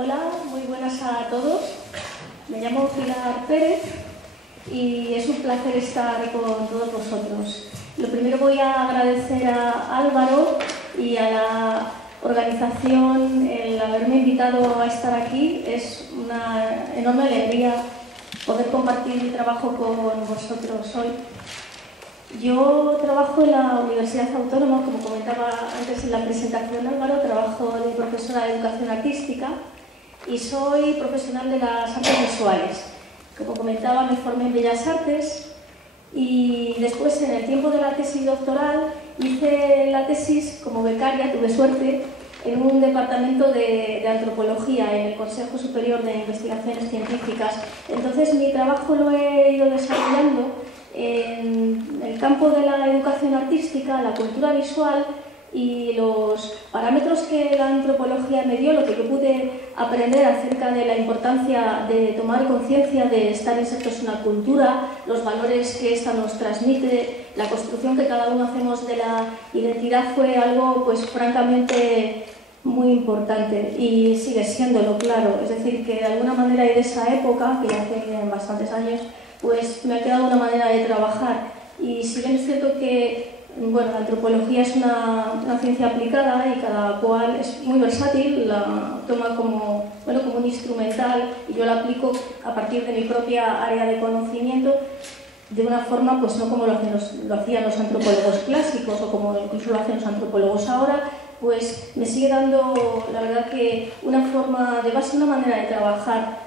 Hola, muy buenas a todos. Me llamo Pilar Pérez y es un placer estar con todos vosotros. Lo primero voy a agradecer a Álvaro y a la organización el haberme invitado a estar aquí. Es una enorme alegría poder compartir mi trabajo con vosotros hoy. Yo trabajo en la Universidad Autónoma, como comentaba antes en la presentación Álvaro, trabajo de profesora de educación artística y soy profesional de las artes visuales. Como comentaba, me formé en Bellas Artes y después, en el tiempo de la tesis doctoral, hice la tesis como becaria, tuve suerte, en un departamento de antropología en el Consejo Superior de Investigaciones Científicas. Entonces, mi trabajo lo he ido desarrollando en el campo de la educación artística, la cultura visual y los parámetros que la antropología me dio, lo que yo pude aprender acerca de la importancia de tomar conciencia de estar insertos en la cultura, los valores que ésta nos transmite, la construcción que cada uno hacemos de la identidad, fue algo pues francamente muy importante y sigue siéndolo, claro. Es decir, que de alguna manera, y de esa época, que ya hace bastantes años, pues me ha quedado una manera de trabajar. Y si bien es cierto que la antropología es una ciencia aplicada y cada cual es muy versátil, la toma como un instrumental, y yo la aplico a partir de mi propia área de conocimiento de una forma pues no como lo hacían los antropólogos clásicos o como incluso lo hacen los antropólogos ahora, pues me sigue dando, la verdad, que una forma de base, una manera de trabajar,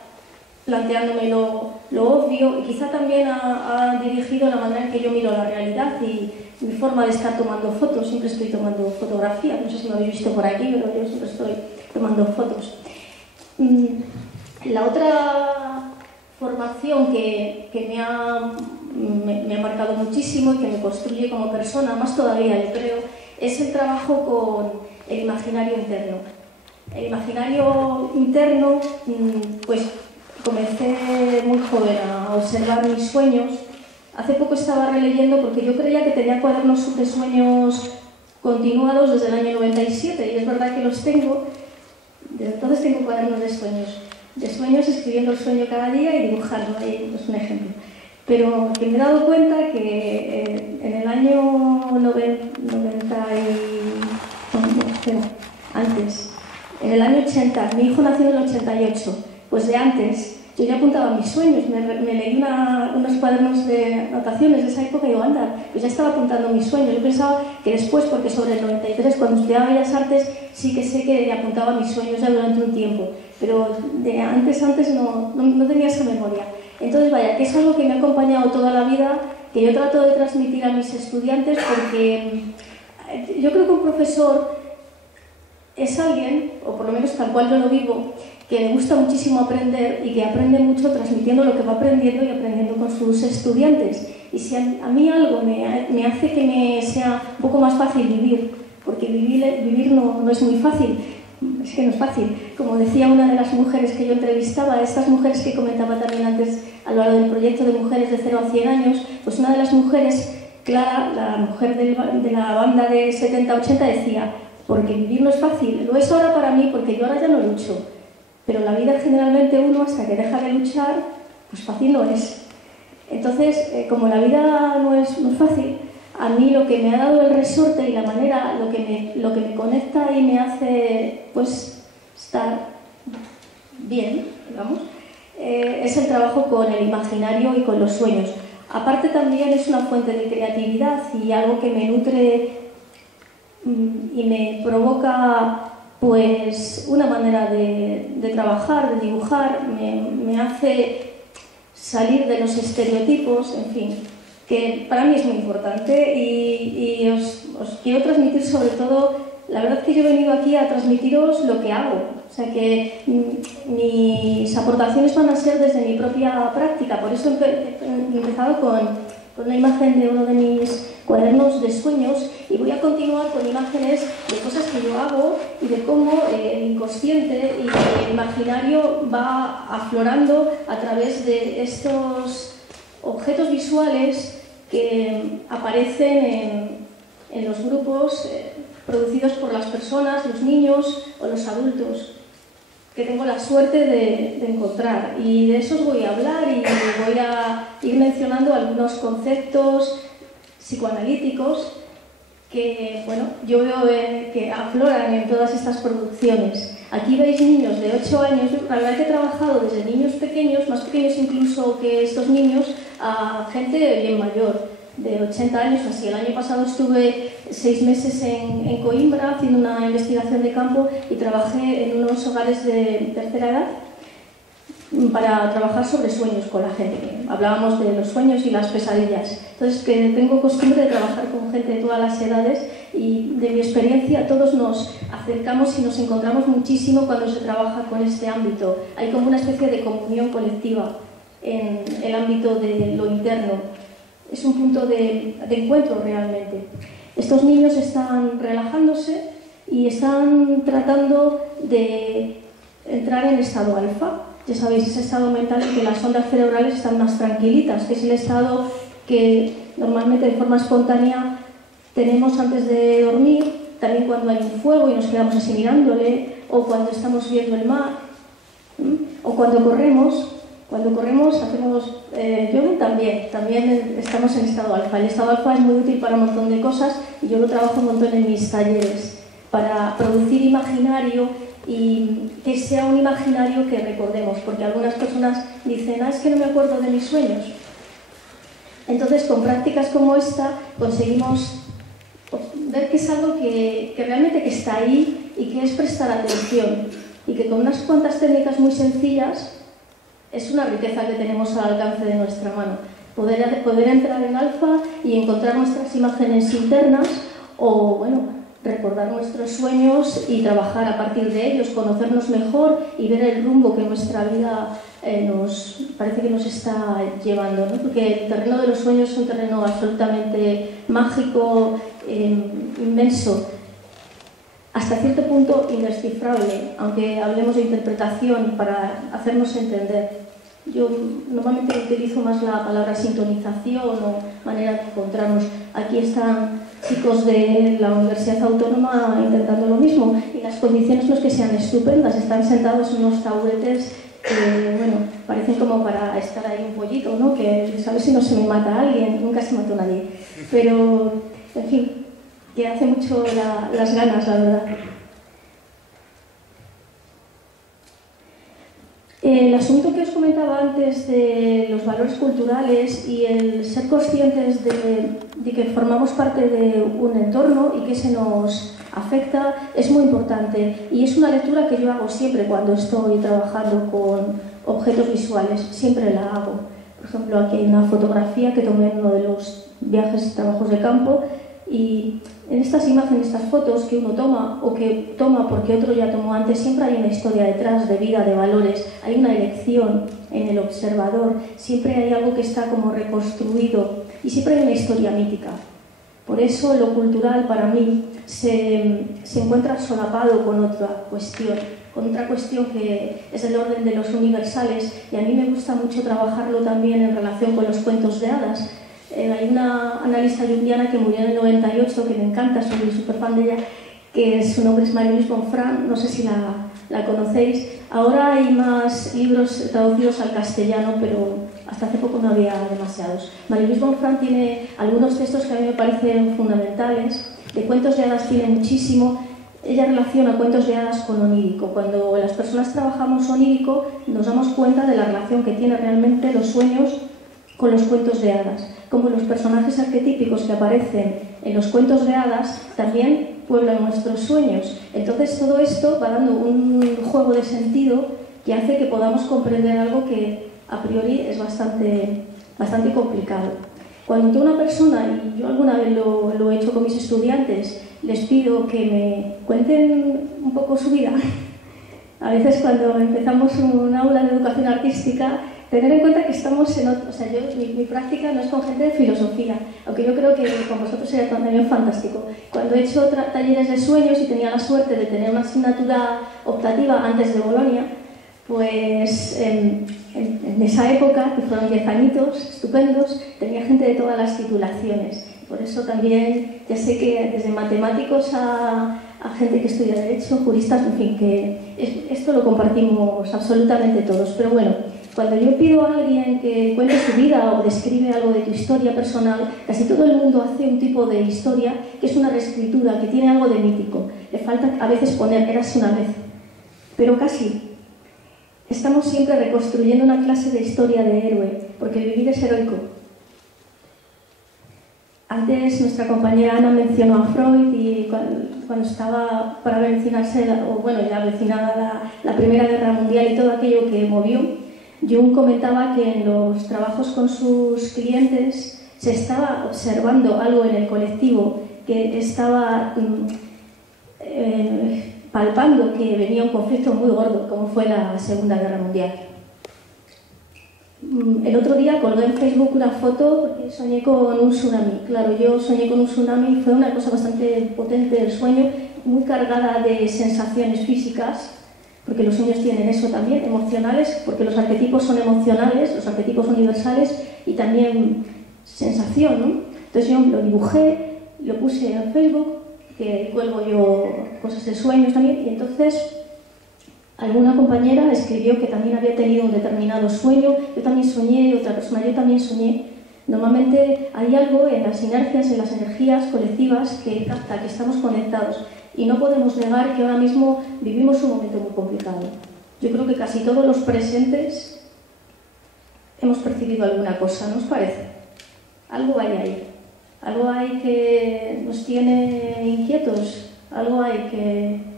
planteándome lo obvio, y quizá también ha dirigido la manera en que yo miro la realidad y mi forma de estar tomando fotos. Siempre estoy tomando fotografías, no sé si me habéis visto por aquí, pero yo siempre estoy tomando fotos. La otra formación que me ha marcado muchísimo y que me construye como persona, más todavía yo creo, es el trabajo con el imaginario interno. El imaginario interno, pues comencé muy joven a observar mis sueños. Hace poco estaba releyendo, porque yo creía que tenía cuadernos de sueños continuados desde el año 97, y es verdad que los tengo. Desde entonces tengo cuadernos de sueños, escribiendo el sueño cada día y dibujando, ahí es un ejemplo. Pero que me he dado cuenta que en el año 90 en el año 80, mi hijo nació en el 88, pues de antes yo ya apuntaba mis sueños, me leí unos cuadernos de anotaciones de esa época y digo, anda, pues ya estaba apuntando mis sueños. Yo pensaba que después, porque sobre el 93, cuando estudiaba Bellas Artes, sí que sé que apuntaba mis sueños ya durante un tiempo, pero de antes no tenía esa memoria. Entonces, vaya, que es algo que me ha acompañado toda la vida, que yo trato de transmitir a mis estudiantes, porque yo creo que un profesor es alguien, o por lo menos tal cual yo lo vivo, que le gusta muchísimo aprender y que aprende mucho transmitiendo lo que va aprendiendo y aprendiendo con sus estudiantes. Y si a mí algo me hace que me sea un poco más fácil vivir, porque vivir no es muy fácil, es que no es fácil. Como decía una de las mujeres que yo entrevistaba, estas mujeres que comentaba también antes a lo largo del proyecto de Mujeres de 0 a 100 años, pues una de las mujeres, Clara, la mujer de la banda de 70-80, decía: porque vivir no es fácil, lo es ahora para mí porque yo ahora ya no lucho, pero la vida generalmente uno, hasta que deja de luchar, pues fácil no es. Entonces, como la vida no es fácil, a mí lo que me ha dado el resorte y la manera, lo que me conecta y me hace pues estar bien, digamos, es el trabajo con el imaginario y con los sueños. Aparte, también es una fuente de creatividad y algo que me nutre y me provoca pues una manera de trabajar, de dibujar, me hace salir de los estereotipos, en fin, que para mí es muy importante, y os quiero transmitir sobre todo, la verdad que yo he venido aquí a transmitiros lo que hago, o sea que mis aportaciones van a ser desde mi propia práctica. Por eso he empezado con una imagen de uno de mis cuadernos de sueños, y voy a continuar con imágenes de cosas que yo hago y de cómo el inconsciente y el imaginario va aflorando a través de estos objetos visuales que aparecen en los grupos producidos por las personas, los niños o los adultos. que tengo la suerte de encontrar, y de esos voy a hablar y voy a ir mencionando algunos conceptos psicoanalíticos que, bueno, yo veo que afloran en todas estas producciones. Aquí veis niños de 8 años, la verdad que he trabajado desde niños pequeños, más pequeños incluso que estos niños, a gente bien mayor, de 80 años, así. El año pasado estuve 6 meses en Coimbra haciendo una investigación de campo y trabajé en unos hogares de tercera edad para trabajar sobre sueños con la gente. Hablábamos de los sueños y las pesadillas. Entonces, que tengo costumbre de trabajar con gente de todas las edades, y de mi experiencia todos nos acercamos y nos encontramos muchísimo cuando se trabaja con este ámbito. Hay como una especie de comunión colectiva en el ámbito de lo interno. Es un punto de encuentro realmente. Estos niños están relajándose y están tratando de entrar en estado alfa. Ya sabéis, ese estado mental en que las ondas cerebrales están más tranquilitas, que es el estado que normalmente de forma espontánea tenemos antes de dormir, también cuando hay un fuego y nos quedamos así mirándole, o cuando estamos viendo el mar, o cuando corremos. Cuando corremos hacemos yoga también estamos en estado alfa. El estado alfa es muy útil para un montón de cosas y yo lo trabajo un montón en mis talleres para producir imaginario, y que sea un imaginario que recordemos, porque algunas personas dicen, es que no me acuerdo de mis sueños. Entonces, con prácticas como esta conseguimos ver que es algo que realmente que está ahí y que es prestar atención, y que con unas cuantas técnicas muy sencillas es una riqueza que tenemos al alcance de nuestra mano. Poder entrar en alfa y encontrar nuestras imágenes internas, o bueno, recordar nuestros sueños y trabajar a partir de ellos, conocernos mejor y ver el rumbo que nuestra vida parece que nos está llevando, ¿no? Porque el terreno de los sueños es un terreno absolutamente mágico, inmenso, hasta cierto punto indescifrable, aunque hablemos de interpretación para hacernos entender. Yo normalmente utilizo más la palabra sintonización o manera de encontrarnos. Aquí están chicos de la Universidad Autónoma intentando lo mismo, y las condiciones no es que sean estupendas, están sentados en unos taburetes que, bueno, parecen como para estar ahí un pollito, ¿no? Que sabes si no se me mata alguien, nunca se mató nadie. Pero, en fin, que hace mucho las ganas, la verdad. El asunto que os comentaba antes de los valores culturales y el ser conscientes de que formamos parte de un entorno y que se nos afecta es muy importante, y es una lectura que yo hago siempre cuando estoy trabajando con objetos visuales, siempre la hago. Por ejemplo, aquí hay una fotografía que tomé en uno de los viajes, trabajos de campo, y en estas imágenes, estas fotos que uno toma o que toma porque otro ya tomó antes, siempre hay una historia detrás, de vida, de valores, hay una elección en el observador, siempre hay algo que está como reconstruido y siempre hay una historia mítica. Por eso lo cultural para mí se encuentra solapado con otra cuestión que es del orden de los universales, y a mí me gusta mucho trabajarlo también en relación con los cuentos de hadas. Hay una analista junguiana que murió en el 98, que me encanta, soy súper fan de ella, que su nombre es Marie-Louise Bonfrant, no sé si la conocéis. Ahora hay más libros traducidos al castellano, pero hasta hace poco no había demasiados. Marie-Louise Bonfrant tiene algunos textos que a mí me parecen fundamentales. De cuentos de hadas tiene muchísimo. Ella relaciona cuentos de hadas con onírico. Cuando las personas trabajamos onírico, nos damos cuenta de la relación que tienen realmente los sueños con los cuentos de hadas. Como los personajes arquetípicos que aparecen en los cuentos de hadas también pueblan nuestros sueños. Entonces todo esto va dando un juego de sentido que hace que podamos comprender algo que a priori es bastante complicado. Cuando una persona, y yo alguna vez lo he hecho con mis estudiantes, les pido que me cuenten un poco su vida. A veces cuando empezamos un aula de educación artística, tener en cuenta que estamos en otro, mi práctica no es con gente de filosofía, aunque yo creo que con vosotros sería también fantástico. Cuando he hecho talleres de sueños y tenía la suerte de tener una asignatura optativa antes de Bolonia, pues en esa época, que fueron 10 añitos estupendos, tenía gente de todas las titulaciones. Por eso también ya sé que desde matemáticos a a gente que estudia Derecho, juristas, en fin, que esto lo compartimos absolutamente todos. Pero bueno, cuando yo pido a alguien que cuente su vida o describe algo de tu historia personal, casi todo el mundo hace un tipo de historia que es una reescritura, que tiene algo de mítico. Le falta a veces poner érase una vez, pero casi. Estamos siempre reconstruyendo una clase de historia de héroe, porque el vivir es heroico. Antes nuestra compañera Ana mencionó a Freud y cuando estaba para avecinarse, o bueno, ya avecinada la Primera Guerra Mundial y todo aquello que movió, Jung comentaba que en los trabajos con sus clientes se estaba observando algo en el colectivo que estaba palpando que venía un conflicto muy gordo, como fue la Segunda Guerra Mundial. El otro día colgué en Facebook una foto porque soñé con un tsunami. Claro, yo soñé con un tsunami y fue una cosa bastante potente el sueño, muy cargada de sensaciones físicas, porque los sueños tienen eso también, emocionales, porque los arquetipos son emocionales, los arquetipos universales y también sensación, ¿no? Entonces yo lo dibujé, lo puse en Facebook, que cuelgo yo cosas de sueños también, y entonces alguna compañera escribió que también había tenido un determinado sueño, yo también soñé, otra persona, yo también soñé. Normalmente hay algo en las sinergias, en las energías colectivas que capta que estamos conectados y no podemos negar que ahora mismo vivimos un momento muy complicado. Yo creo que casi todos los presentes hemos percibido alguna cosa, ¿no os parece? Algo hay ahí, algo hay que nos tiene inquietos, algo hay que...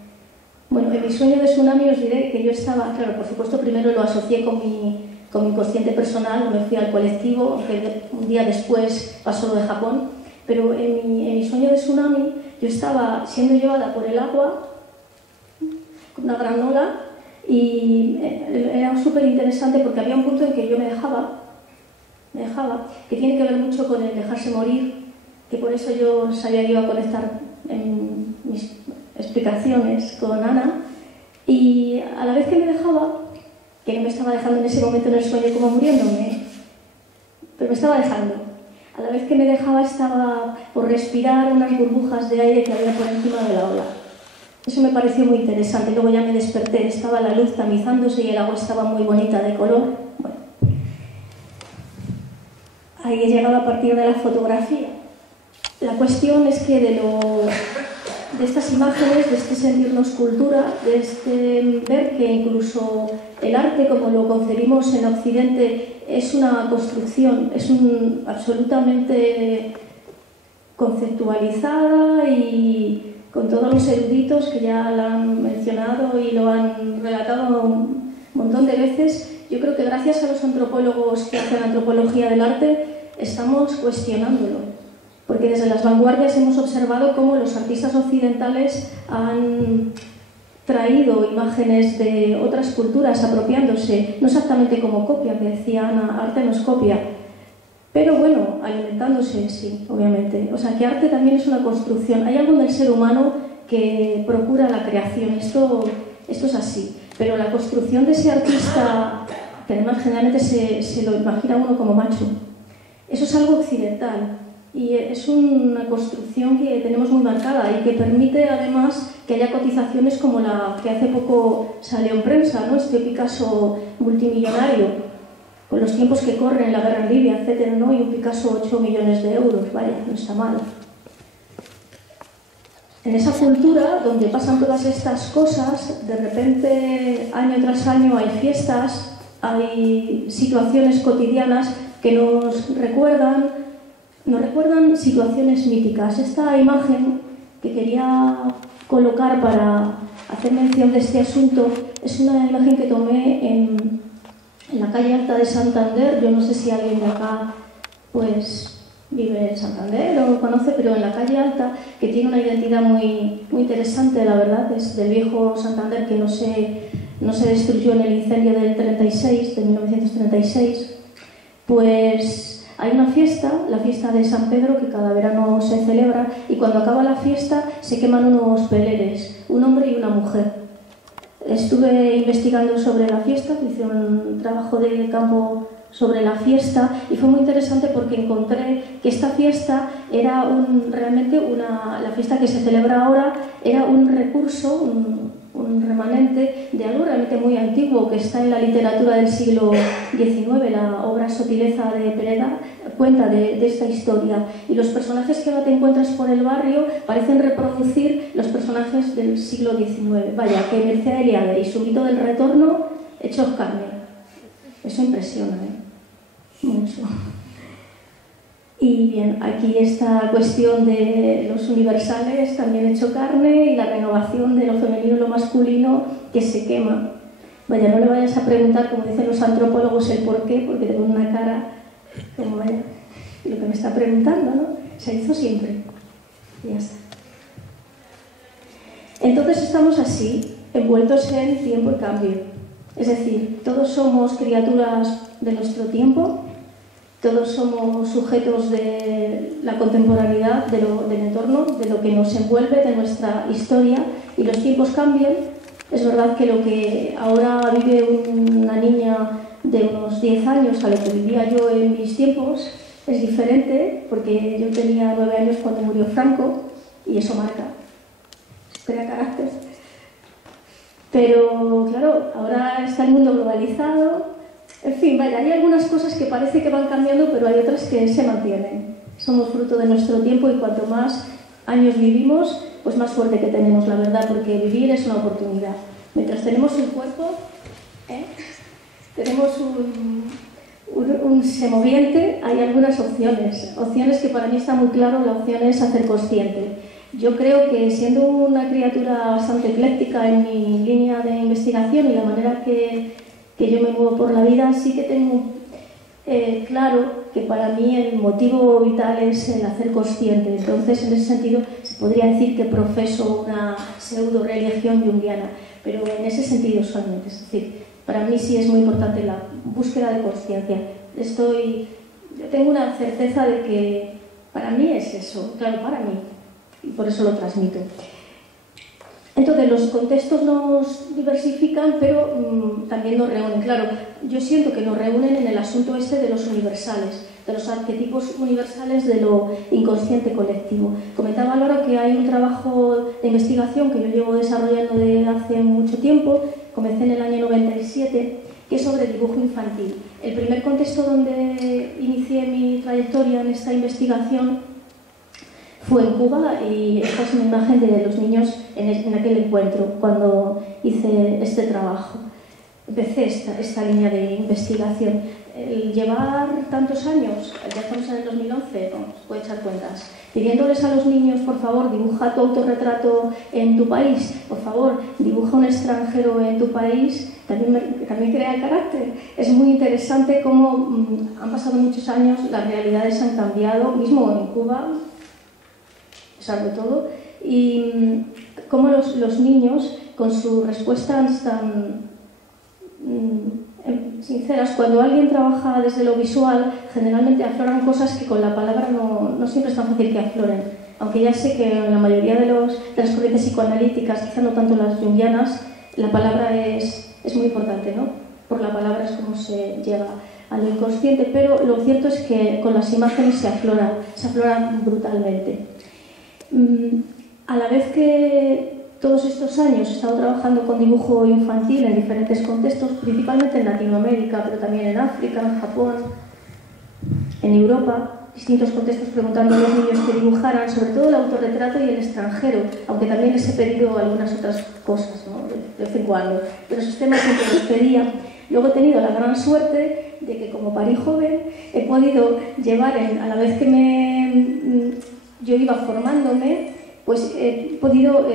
Bueno, en mi sueño de tsunami os diré que yo estaba, claro, por supuesto, primero lo asocié con mi inconsciente personal, me fui al colectivo, aunque un día después pasó lo de Japón, pero en mi sueño de tsunami yo estaba siendo llevada por el agua con una gran ola y era súper interesante porque había un punto en que yo me dejaba, que tiene que ver mucho con el dejarse morir, que por eso yo sabía que iba a conectar en mis explicaciones con Ana, y a la vez que me dejaba, que no me estaba dejando en ese momento en el sueño como muriéndome, pero me estaba dejando, a la vez que me dejaba estaba por respirar unas burbujas de aire que había por encima de la ola. Eso me pareció muy interesante. Luego ya me desperté, estaba la luz tamizándose y el agua estaba muy bonita de color. Bueno, ahí he llegado a partir de la fotografía. La cuestión es que de estas imágenes, de este sentirnos cultura, de este ver que incluso el arte como lo concebimos en Occidente es una construcción, es absolutamente conceptualizada y con todos los eruditos que ya la han mencionado y lo han relatado un montón de veces. Yo creo que gracias a los antropólogos que hacen antropología del arte estamos cuestionándolo. Porque desde las vanguardias hemos observado cómo los artistas occidentales han traído imágenes de otras culturas apropiándose, no exactamente como copia, que decía Ana, arte no es copia, pero bueno, alimentándose, sí, obviamente. O sea, que arte también es una construcción. Hay algo en el ser humano que procura la creación, esto es así. Pero la construcción de ese artista, que además generalmente se lo imagina uno como macho, eso es algo occidental. Y es una construcción que tenemos muy marcada y que permite además que haya cotizaciones como la que hace poco salió en prensa, ¿no? Este Picasso multimillonario, con los tiempos que corren, la guerra en Libia, etcétera, ¿no? Y un Picasso 8 millones de euros, vaya, no está mal. En esa cultura donde pasan todas estas cosas, de repente, año tras año, hay fiestas, hay situaciones cotidianas que nos recuerdan situaciones míticas. Esta imagen que quería colocar para hacer mención de este asunto es una imagen que tomé en la calle Alta de Santander. Yo no sé si alguien de acá pues vive en Santander o lo conoce, pero en la calle Alta, que tiene una identidad muy, muy interesante, la verdad, es del viejo Santander que no se destruyó en el incendio del 36, de 1936, pues hay una fiesta, la fiesta de San Pedro, que cada verano se celebra, y cuando acaba la fiesta se queman unos peleres, un hombre y una mujer. Estuve investigando sobre la fiesta, hice un trabajo de campo sobre la fiesta y fue muy interesante porque encontré que esta fiesta era realmente la fiesta que se celebra ahora era un recurso, un remanente de algo realmente muy antiguo que está en la literatura del siglo XIX. La obra Sotileza de Pereda cuenta de esta historia y los personajes que ahora te encuentras por el barrio parecen reproducir los personajes del siglo XIX. Vaya, que Mircea Eliade y su mito del retorno hechos carne. Eso impresiona, mucho. Y bien, aquí esta cuestión de los universales también hecho carne y la renovación de lo femenino y lo masculino que se quema. Vaya, no le vayas a preguntar, como dicen los antropólogos, el por qué, porque te pone una cara como, vaya, lo que me está preguntando, ¿no? Se hizo siempre. Y ya está. Entonces estamos así, envueltos en tiempo y cambio. Es decir, todos somos criaturas de nuestro tiempo, todos somos sujetos de la contemporaneidad, del entorno, de lo que nos envuelve, de nuestra historia, y los tiempos cambian. Es verdad que lo que ahora vive una niña de unos 10 años a lo que vivía yo en mis tiempos es diferente, porque yo tenía 9 años cuando murió Franco, y eso marca, crea carácter. Pero, claro, ahora está el mundo globalizado. En fin, vaya, hay algunas cosas que parece que van cambiando, pero hay otras que se mantienen. Somos fruto de nuestro tiempo y cuanto más años vivimos, pues más suerte que tenemos, la verdad, porque vivir es una oportunidad. Mientras tenemos un cuerpo, tenemos un semoviente, hay algunas opciones. Opciones que para mí está muy claro, la opción es hacer consciente. Yo creo que siendo una criatura bastante ecléctica en mi línea de investigación y la manera que yo me muevo por la vida, sí que tengo claro que para mí el motivo vital es el hacer consciente. Entonces, en ese sentido, se podría decir que profeso una pseudo-religión junguiana, pero en ese sentido solamente. Es decir, para mí sí es muy importante la búsqueda de conciencia. Yo tengo una certeza de que para mí es eso, claro, para mí. Y por eso lo transmito. Entonces, los contextos nos diversifican, pero también nos reúnen. Claro, yo siento que nos reúnen en el asunto este de los universales, de los arquetipos universales de lo inconsciente colectivo. Comentaba Laura que hay un trabajo de investigación que yo llevo desarrollando desde hace mucho tiempo, comencé en el año 97, que es sobre dibujo infantil. El primer contexto donde inicié mi trayectoria en esta investigación fue en Cuba y esta es una imagen de los niños en aquel encuentro, cuando hice este trabajo. Empecé esta línea de investigación. El llevar tantos años, ya estamos en el 2011, no, se puede echar cuentas, pidiéndoles a los niños, por favor, dibuja tu autorretrato en tu país, por favor, dibuja un extranjero en tu país, también crea el carácter. Es muy interesante cómo han pasado muchos años, las realidades han cambiado, mismo en Cuba, sobre todo, y cómo los niños, con sus respuestas tan sinceras, cuando alguien trabaja desde lo visual, generalmente afloran cosas que con la palabra no siempre es tan fácil que afloren. Aunque ya sé que en la mayoría de las corrientes psicoanalíticas, quizá no tanto las junguianas, la palabra es muy importante, ¿no? Por la palabra es como se llega a lo inconsciente, pero lo cierto es que con las imágenes se afloran brutalmente. A la vez que todos estos años he estado trabajando con dibujo infantil en diferentes contextos, principalmente en Latinoamérica, pero también en África, en Japón, en Europa, distintos contextos preguntando a los niños que dibujaran, sobre todo el autorretrato y el extranjero, aunque también les he pedido algunas otras cosas, ¿no? De vez en cuando, pero esos temas siempre los pedía. Luego he tenido la gran suerte de que como parí joven he podido llevar, a la vez que yo iba formándome, pues he podido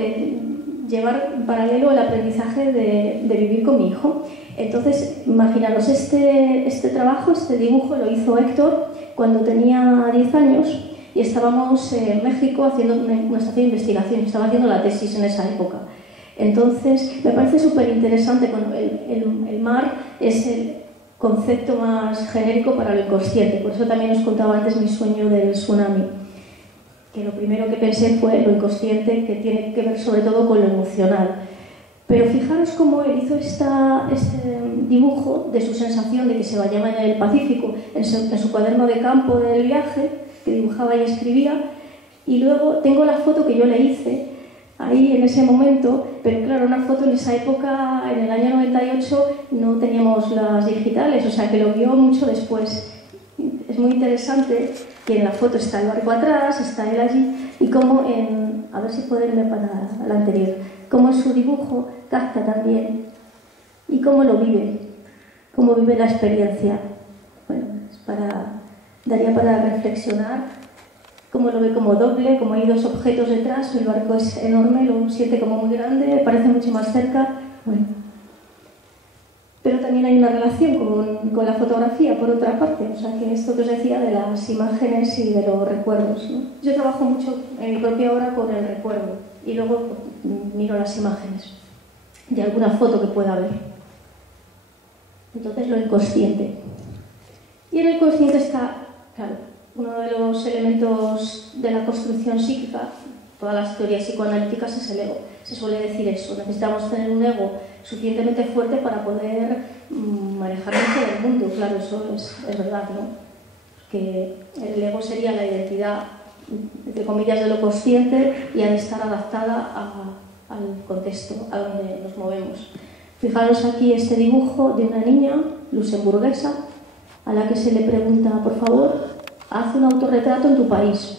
llevar en paralelo el aprendizaje de vivir con mi hijo. Entonces, imaginaros, este trabajo, este dibujo lo hizo Héctor cuando tenía 10 años y estábamos en México haciendo una estación de investigación, estaba haciendo la tesis en esa época. Entonces, me parece súper interesante, el mar es el concepto más genérico para lo inconsciente, por eso también os contaba antes mi sueño del tsunami. Que lo primero que pensé fue lo inconsciente, que tiene que ver sobre todo con lo emocional. Pero fijaros cómo él hizo este dibujo de su sensación de que se bañaba en el Pacífico, en su cuaderno de campo del viaje, que dibujaba y escribía, y luego tengo la foto que yo le hice ahí en ese momento, pero claro, una foto en esa época, en el año 98, no teníamos las digitales, o sea que lo vio mucho después. Es muy interesante que en la foto está el barco atrás, está él allí, y como a ver si puedo irme para la anterior, como en su dibujo capta también, y cómo lo vive, cómo vive la experiencia. Bueno, daría para reflexionar, cómo lo ve como doble, como hay dos objetos detrás, el barco es enorme, lo siente como muy grande, parece mucho más cerca. Bueno. Pero también hay una relación con la fotografía, por otra parte, o sea, que esto que os decía de las imágenes y de los recuerdos, ¿no? Yo trabajo mucho en mi propia obra con el recuerdo y luego miro las imágenes de alguna foto que pueda haber. Entonces, lo inconsciente. Y en el consciente está, claro, uno de los elementos de la construcción psíquica. Todas las teorías psicoanalíticas es el ego. Se suele decir eso, necesitamos tener un ego suficientemente fuerte para poder manejarnos en el mundo. Claro, eso es verdad, ¿no? Que el ego sería la identidad, entre comillas, de lo consciente y ha de estar adaptada al contexto a donde nos movemos. Fijaros aquí este dibujo de una niña luxemburguesa a la que se le pregunta, por favor, haz un autorretrato en tu país.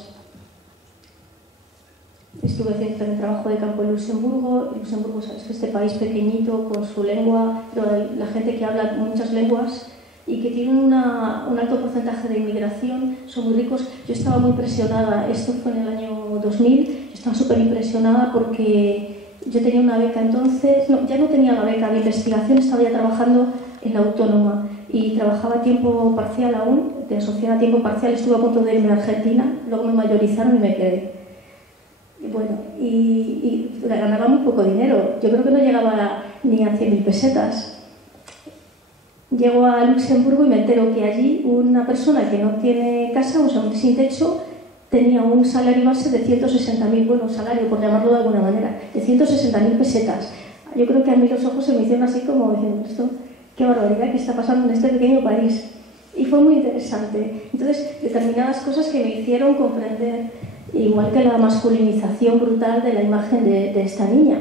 Estuve haciendo un trabajo de campo en Luxemburgo. Luxemburgo, sabes que este país pequeñito, con su lengua, pero la gente que habla muchas lenguas y que tiene un alto porcentaje de inmigración, son muy ricos. Yo estaba muy impresionada, esto fue en el año 2000, yo estaba súper impresionada porque yo tenía una beca entonces, no, ya no tenía la beca de investigación, estaba ya trabajando en la autónoma y trabajaba a tiempo parcial aún, de asociada a tiempo parcial, estuve a punto de irme a Argentina, luego me mayorizaron y me quedé. Bueno, y ganaba muy poco dinero, yo creo que no llegaba ni a 100.000 pesetas. Llego a Luxemburgo y me entero que allí una persona que no tiene casa, o sea, sin techo, tenía un salario base de 160.000, bueno, salario por llamarlo de alguna manera, de 160.000 pesetas. Yo creo que a mí los ojos se me hicieron así como diciendo, esto, qué barbaridad que está pasando en este pequeño país. Y fue muy interesante. Entonces, determinadas cosas que me hicieron comprender, igual que la masculinización brutal de la imagen de esta niña.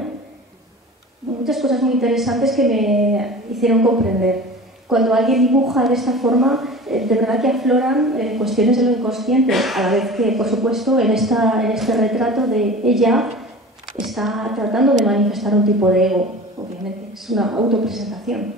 Muchas cosas muy interesantes que me hicieron comprender. Cuando alguien dibuja de esta forma, de verdad que afloran cuestiones de lo inconsciente, a la vez que, por supuesto, en este retrato de ella está tratando de manifestar un tipo de ego, obviamente, es una autopresentación.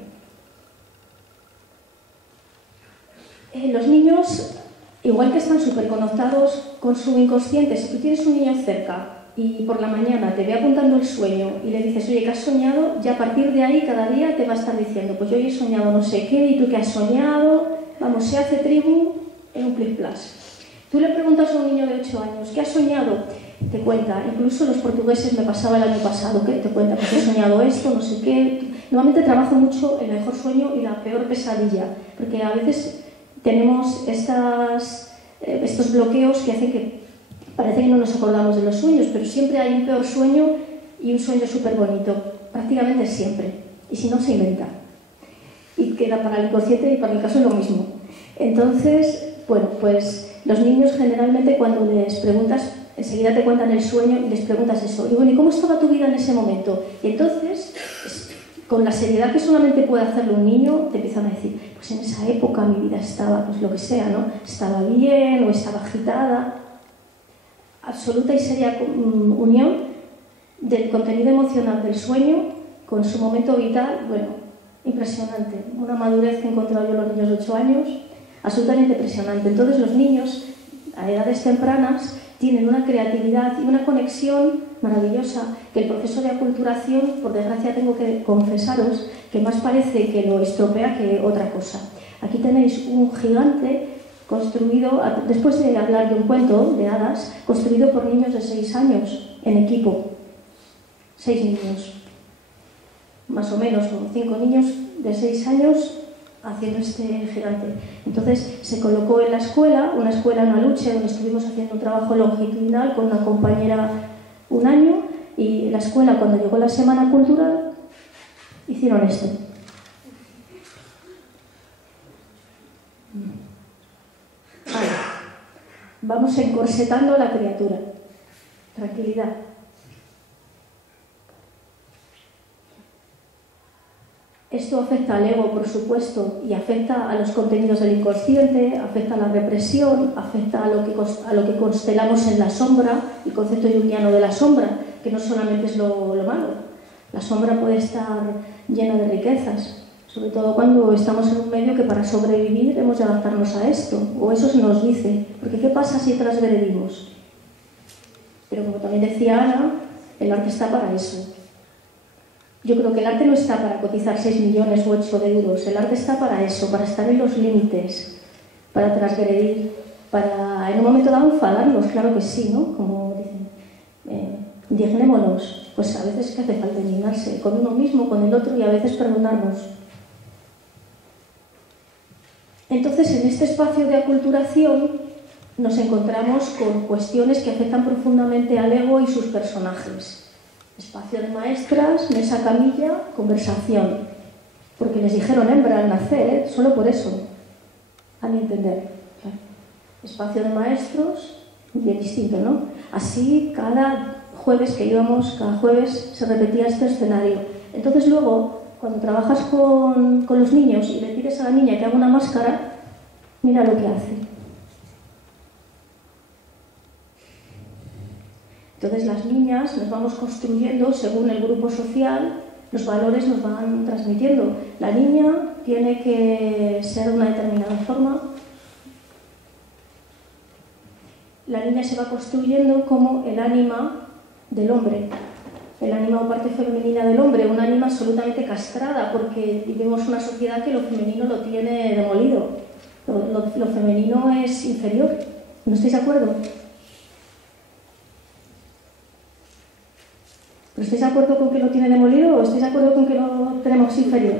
Los niños, igual que están súper conectados con su inconsciente, si tú tienes un niño cerca y por la mañana te ve apuntando el sueño y le dices, oye, ¿qué has soñado? Ya a partir de ahí cada día te va a estar diciendo, pues yo hoy he soñado no sé qué, ¿y tú qué has soñado? Vamos, se hace tribu en un plis-plas. Tú le preguntas a un niño de 8 años, ¿qué has soñado? Te cuenta, incluso los portugueses me pasaba el año pasado, ¿qué? Te cuenta, pues he soñado esto, no sé qué. Normalmente trabajo mucho el mejor sueño y la peor pesadilla, porque a veces tenemos estos bloqueos que hacen que parece que no nos acordamos de los sueños, pero siempre hay un peor sueño y un sueño súper bonito, prácticamente siempre, y si no se inventa. Y queda para el inconsciente y para el caso lo mismo. Entonces, bueno, pues los niños generalmente cuando les preguntas, enseguida te cuentan el sueño y les preguntas eso. Y bueno, ¿y cómo estaba tu vida en ese momento? Y entonces, con la seriedad que solamente puede hacerlo un niño, te empiezan a decir, pues en esa época mi vida estaba, pues lo que sea, ¿no? Estaba bien o estaba agitada. Absoluta y seria unión del contenido emocional del sueño con su momento vital, bueno, impresionante. Una madurez que he encontrado yo en los niños de 8 años, absolutamente impresionante. Entonces los niños, a edades tempranas, tienen una creatividad y una conexión maravillosa que el proceso de aculturación, por desgracia tengo que confesaros, que más parece que lo estropea que otra cosa. Aquí tenéis un gigante construido, después de hablar de un cuento de hadas, construido por niños de 6 años, en equipo. 6 niños, más o menos, o 5 niños de 6 años haciendo este gigante. Entonces se colocó en la escuela, una escuela en Aluche, donde estuvimos haciendo un trabajo longitudinal con una compañera un año, y la escuela, cuando llegó la Semana Cultural, hicieron esto. Vale. Vamos encorsetando a la criatura. Tranquilidad. Esto afecta al ego, por supuesto, y afecta a los contenidos del inconsciente, afecta a la represión, afecta a lo que constelamos en la sombra, el concepto junguiano de la sombra, que no solamente es lo malo. La sombra puede estar llena de riquezas, sobre todo cuando estamos en un medio que para sobrevivir hemos de adaptarnos a esto, o eso se nos dice, porque ¿qué pasa si transgredimos? Pero como también decía Ana, el arte está para eso. Yo creo que el arte no está para cotizar 6 millones o 8 de euros, el arte está para eso, para estar en los límites, para transgredir, para en un momento dado enfadarnos, claro que sí, ¿no? Como dicen, indignémonos, pues a veces es que hace falta indignarse, con uno mismo, con el otro y a veces perdonarnos. Entonces, en este espacio de aculturación nos encontramos con cuestiones que afectan profundamente al ego y sus personajes. Espacio de maestras, mesa camilla, conversación. Porque les dijeron hembra al nacer, solo por eso. A mi entender. Claro. Espacio de maestros, bien distinto, ¿no? Así, cada jueves que íbamos, cada jueves se repetía este escenario. Entonces luego, cuando trabajas con los niños y le pides a la niña que haga una máscara, mira lo que hace. Entonces las niñas nos vamos construyendo según el grupo social, los valores nos van transmitiendo. La niña tiene que ser de una determinada forma. La niña se va construyendo como el ánima del hombre, el ánima o parte femenina del hombre, un ánima absolutamente castrada, porque vivimos una sociedad que lo femenino lo tiene demolido. Lo femenino es inferior. ¿No estáis de acuerdo? ¿Pero estáis de acuerdo con que lo tiene demolido o estáis de acuerdo con que lo tenemos inferior?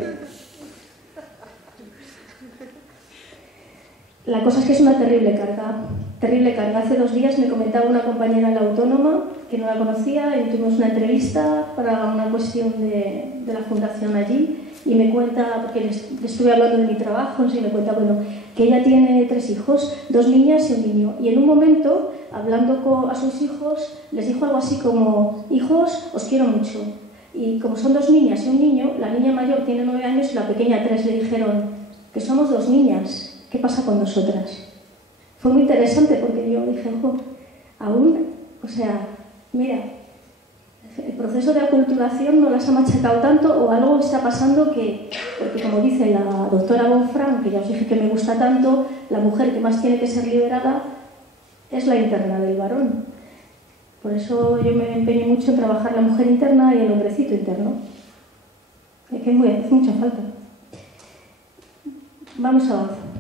La cosa es que es una terrible carga. Terrible carga. Hace 2 días me comentaba una compañera en la Autónoma, que no la conocía, y tuvimos una entrevista para una cuestión de la fundación allí, y me cuenta, porque le estuve hablando de mi trabajo, y me cuenta, bueno, que ella tiene 3 hijos, 2 niñas y un niño, y en un momento, hablando a sus hijos, les dijo algo así como, hijos, os quiero mucho. Y como son 2 niñas y un niño, la niña mayor tiene 9 años y la pequeña 3, le dijeron que somos 2 niñas, ¿qué pasa con nosotras? Fue muy interesante porque yo dije, ojo, aún, o sea, mira, el proceso de aculturación no las ha machacado tanto o algo está pasando que, porque como dice la doctora Bonfran, que ya os dije que me gusta tanto, la mujer que más tiene que ser liberada es la interna del varón. Por eso yo me empeño mucho en trabajar la mujer interna y el hombrecito interno. Es que hace mucha falta. Vamos a avanzar.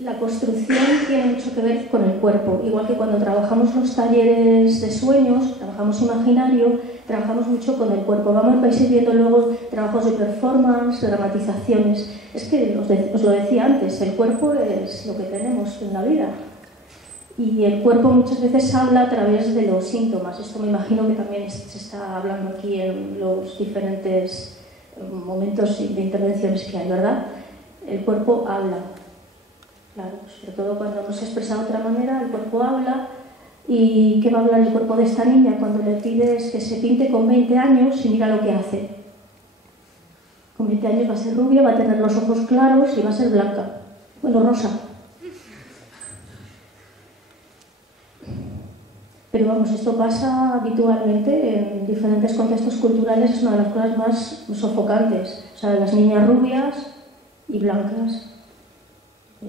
La construcción tiene mucho que ver con el cuerpo, igual que cuando trabajamos los talleres de sueños, trabajamos imaginario, trabajamos mucho con el cuerpo. Vais a ir viendo luego trabajos de performance, dramatizaciones. Es que os lo decía antes, el cuerpo es lo que tenemos en la vida. Y el cuerpo muchas veces habla a través de los síntomas. Esto me imagino que también se está hablando aquí en los diferentes momentos de intervenciones que hay, ¿verdad? El cuerpo habla. Claro, sobre todo cuando no se expresa de otra manera, el cuerpo habla. ¿Y qué va a hablar el cuerpo de esta niña cuando le pides que se pinte con 20 años y mira lo que hace? Con 20 años va a ser rubia, va a tener los ojos claros y va a ser blanca. Bueno, rosa. Pero vamos, esto pasa habitualmente en diferentes contextos culturales, es una de las cosas más sofocantes. O sea, las niñas rubias y blancas.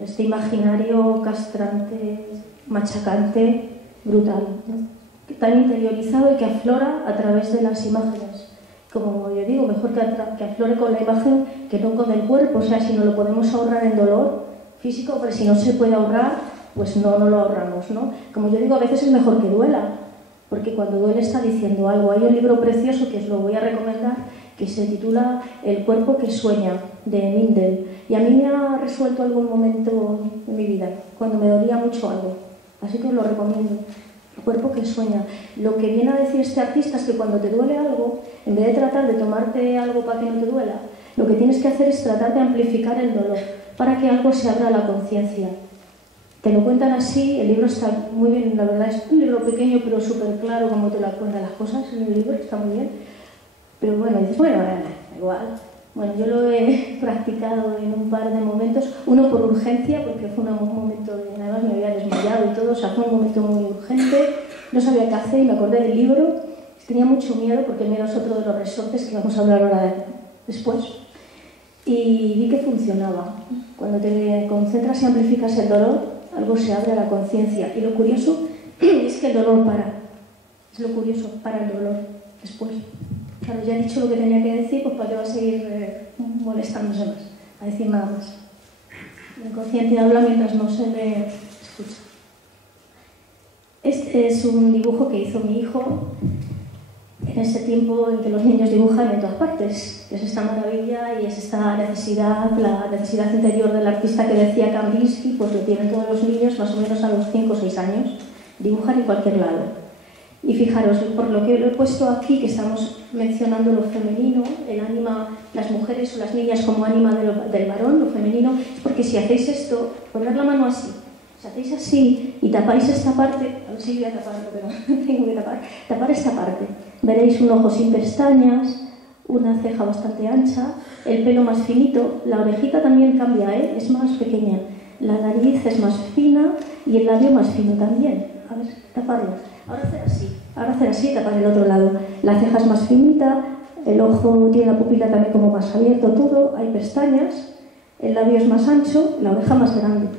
Este imaginario castrante, machacante, brutal, ¿no? Tan interiorizado y que aflora a través de las imágenes. Como yo digo, mejor que aflore con la imagen que no con el cuerpo. O sea, si no lo podemos ahorrar en dolor físico, pero si no se puede ahorrar, pues no lo ahorramos, ¿no? Como yo digo, a veces es mejor que duela, porque cuando duele está diciendo algo. Hay un libro precioso que os lo voy a recomendar, que se titula El cuerpo que sueña, de Mindel. Y a mí me ha resuelto algún momento de mi vida, cuando me dolía mucho algo. Así que os lo recomiendo. cuerpo que sueña. Lo que viene a decir este artista es que cuando te duele algo, en vez de tratar de tomarte algo para que no te duela, lo que tienes que hacer es tratar de amplificar el dolor para que algo se abra a la conciencia. Te lo cuentan así, el libro está muy bien, la verdad es un libro pequeño pero súper claro como te lo cuentan las cosas en el libro, está muy bien. Pero bueno, dices, bueno, da igual. Bueno, yo lo he practicado en un par de momentos, uno por urgencia, porque fue un momento, además me había desmayado y todo, o sea, fue un momento muy urgente, no sabía qué hacer y me acordé del libro, tenía mucho miedo porque el miedo es otro de los resortes que vamos a hablar ahora después, y vi que funcionaba. Cuando te concentras y amplificas el dolor, algo se abre a la conciencia, y lo curioso es que el dolor para, es lo curioso, para el dolor después. Claro, ya he dicho lo que tenía que decir, pues para qué va a seguir molestándose más, a decir nada más. El inconsciente habla mientras no se le escucha. Este es un dibujo que hizo mi hijo en ese tiempo en que los niños dibujan en todas partes. Es esta maravilla y es esta necesidad, la necesidad interior del artista que decía Kandinsky, pues lo tienen todos los niños más o menos a los 5 o 6 años. Dibujan en cualquier lado. Y fijaros, por lo que lo he puesto aquí, que estamos mencionando lo femenino, el ánima, las mujeres o las niñas como ánima del varón, lo femenino, es porque si hacéis esto, poner la mano así, si hacéis así y tapáis esta parte, a ver si voy a taparlo, pero tengo que tapar esta parte, veréis un ojo sin pestañas, una ceja bastante ancha, el pelo más finito, la orejita también cambia, es más pequeña, la nariz es más fina y el labio más fino también. A ver, taparlo. Ahora hacer así, tapar el otro lado. La ceja es más finita, el ojo tiene la pupila también como más abierto todo, hay pestañas, el labio es más ancho, la oreja más grande.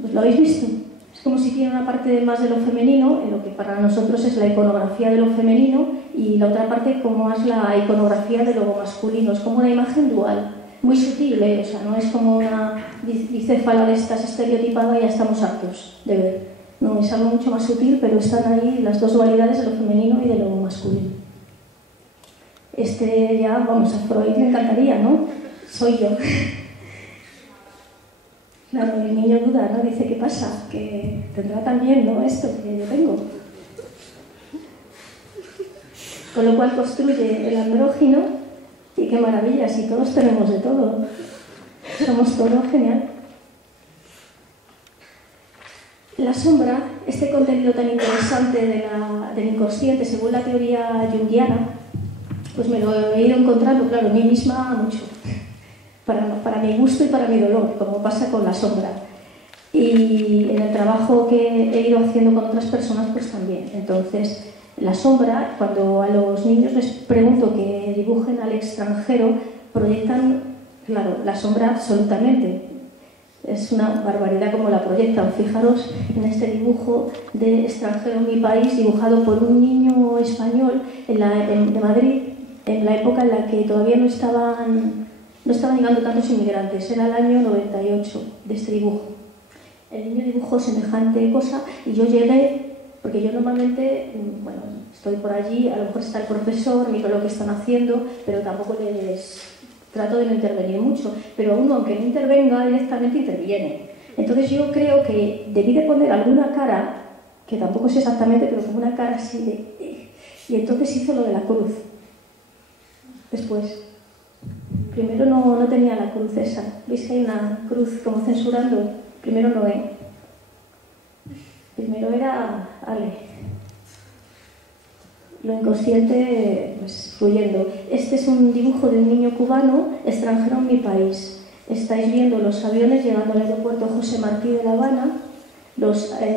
¿Pues lo habéis visto? Es como si tiene una parte más de lo femenino, en lo que para nosotros es la iconografía de lo femenino, y la otra parte como es la iconografía de lo masculino. Es como una imagen dual, muy sutil, o sea, no es como una bicéfala de estas estereotipada y ya estamos hartos de ver. No, es algo mucho más sutil, pero están ahí las dos dualidades de lo femenino y de lo masculino. Ya, vamos, a Freud me encantaría, ¿no? Soy yo. Claro, el niño duda, ¿no? Dice, ¿qué pasa? Que tendrá también, ¿no? Esto que yo tengo. Con lo cual construye el andrógino, y qué maravilla, si todos tenemos de todo. Somos todo genial. La sombra, este contenido tan interesante del inconsciente, según la teoría junguiana, pues me lo he ido encontrando, claro, en mí misma mucho, para mi gusto y para mi dolor, como pasa con la sombra. Y en el trabajo que he ido haciendo con otras personas, pues también. Entonces, la sombra, cuando a los niños les pregunto que dibujen al extranjero, proyectan, claro, la sombra absolutamente. Es una barbaridad como la proyectan. Fijaros en este dibujo de extranjero en mi país, dibujado por un niño español de Madrid, en la época en la que todavía no estaban llegando tantos inmigrantes. Era el año 98 de este dibujo. El niño dibujó semejante cosa y yo llegué, porque yo normalmente, bueno, estoy por allí, a lo mejor está el profesor, miro lo que están haciendo, pero tampoco trato de no intervenir mucho, pero uno, aunque no intervenga, directamente interviene. Entonces yo creo que debí de poner alguna cara, que tampoco sé exactamente, pero como una cara así de... Y entonces hizo lo de la cruz. Después. Primero no tenía la cruz esa. ¿Veis que hay una cruz como censurando? Primero Noé. Primero era Ale. Lo inconsciente, pues, fluyendo. Este es un dibujo de un niño cubano extranjero en mi país. Estáis viendo los aviones llegando al aeropuerto José Martí de La Habana.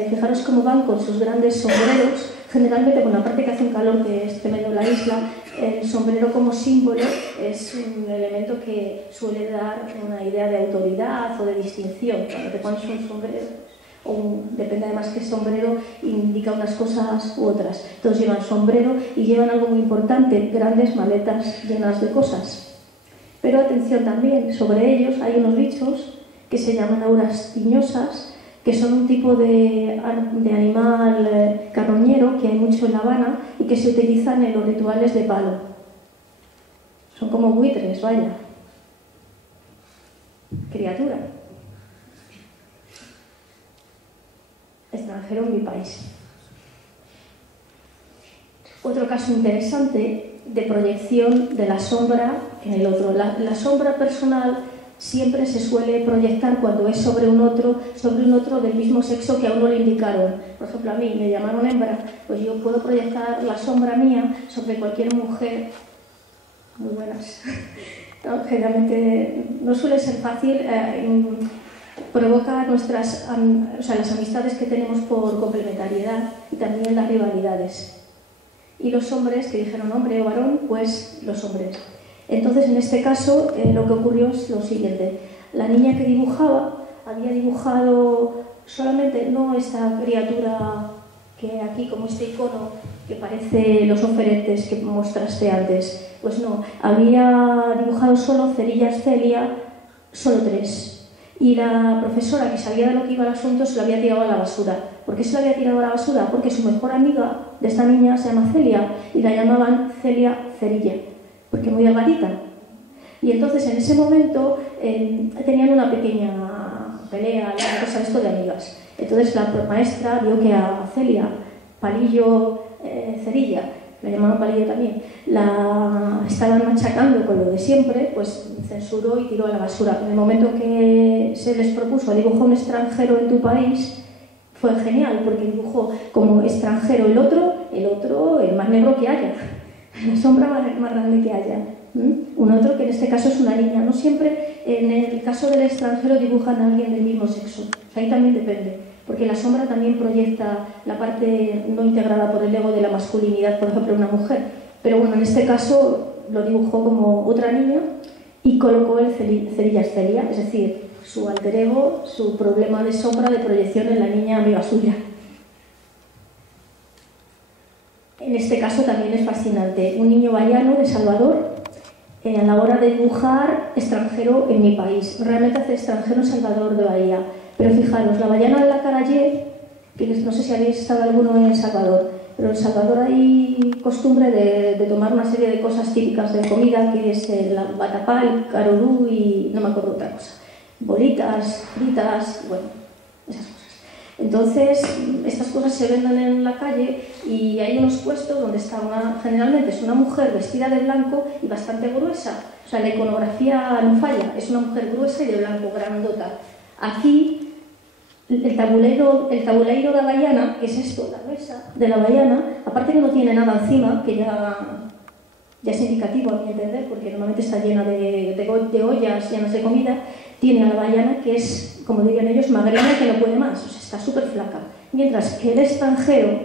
Fijaros cómo van con sus grandes sombreros. Generalmente, con la parte que hace un calor que es tremendo en la isla, el sombrero como símbolo es un elemento que suele dar una idea de autoridad o de distinción. Cuando te pones un sombrero, depende además qué sombrero, indica unas cosas u otras. Todos llevan sombrero y llevan algo muy importante, grandes maletas llenas de cosas. Pero atención también, sobre ellos hay unos bichos que se llaman auras tiñosas, que son un tipo de animal carroñero que hay mucho en La Habana y que se utilizan en los rituales de palo. Son como buitres, vaya. Criatura. Extranjero en mi país. Otro caso interesante de proyección de la sombra en el otro. La sombra personal siempre se suele proyectar cuando es sobre un otro del mismo sexo que a uno le indicaron. Por ejemplo, a mí me llamaron hembra, pues yo puedo proyectar la sombra mía sobre cualquier mujer. Muy buenas. No, generalmente no suele ser fácil, provoca las amistades que tenemos por complementariedad y también las rivalidades. Y los hombres que dijeron hombre o varón, pues los hombres. Entonces, en este caso, lo que ocurrió es lo siguiente. La niña que dibujaba había dibujado solamente, no esta criatura que aquí, como este icono, que parece los oferentes que mostraste antes. Pues no, había dibujado solo cerillas Celia, solo 3. Y la profesora, que sabía de lo que iba el asunto, se lo había tirado a la basura. ¿Por qué se lo había tirado a la basura? Porque su mejor amiga de esta niña se llama Celia y la llamaban Celia Cerilla, porque muy delgadita. Y entonces en ese momento tenían una pequeña pelea, una cosa de esto de amigas. Entonces la maestra vio que a Celia, Palillo Cerilla, la llamaban Palillo también, la estaban machacando con lo de siempre, pues censuró y tiró a la basura. En el momento que se les propuso dibujar un extranjero en tu país, fue genial, porque dibujó como extranjero el otro, el más negro que haya, la sombra más grande que haya. Un otro que en este caso es una niña. No siempre en el caso del extranjero dibujan a alguien del mismo sexo. O sea, ahí también depende, porque la sombra también proyecta la parte no integrada por el ego de la masculinidad, por ejemplo, una mujer. Pero bueno, en este caso lo dibujó como otra niña y colocó el Cerillas Celia, es decir, su alter ego, su problema de sombra de proyección en la niña amiga suya. En este caso también es fascinante. Un niño baiano de Salvador, a la hora de dibujar extranjero en mi país. Realmente hace extranjero en Salvador de Bahía. Pero fijaros, la baiana de la Carayé, que no sé si habéis estado alguno en El Salvador, pero en El Salvador hay costumbre de tomar una serie de cosas típicas de comida, que es el vatapá, el carorú y no me acuerdo otra cosa. Bolitas, fritas, bueno, esas cosas. Entonces, estas cosas se venden en la calle y hay unos puestos donde está generalmente es una mujer vestida de blanco y bastante gruesa. O sea, la iconografía no falla, es una mujer gruesa y de blanco, grandota. Aquí, el tabuleiro de la baiana, que es esto, la mesa de la baiana, aparte que no tiene nada encima, que ya es indicativo a mi entender, porque normalmente está llena de ollas llenas de comida, tiene a la baiana que es, como dirían ellos, magrina que no puede más, o sea, está súper flaca. Mientras que el extranjero,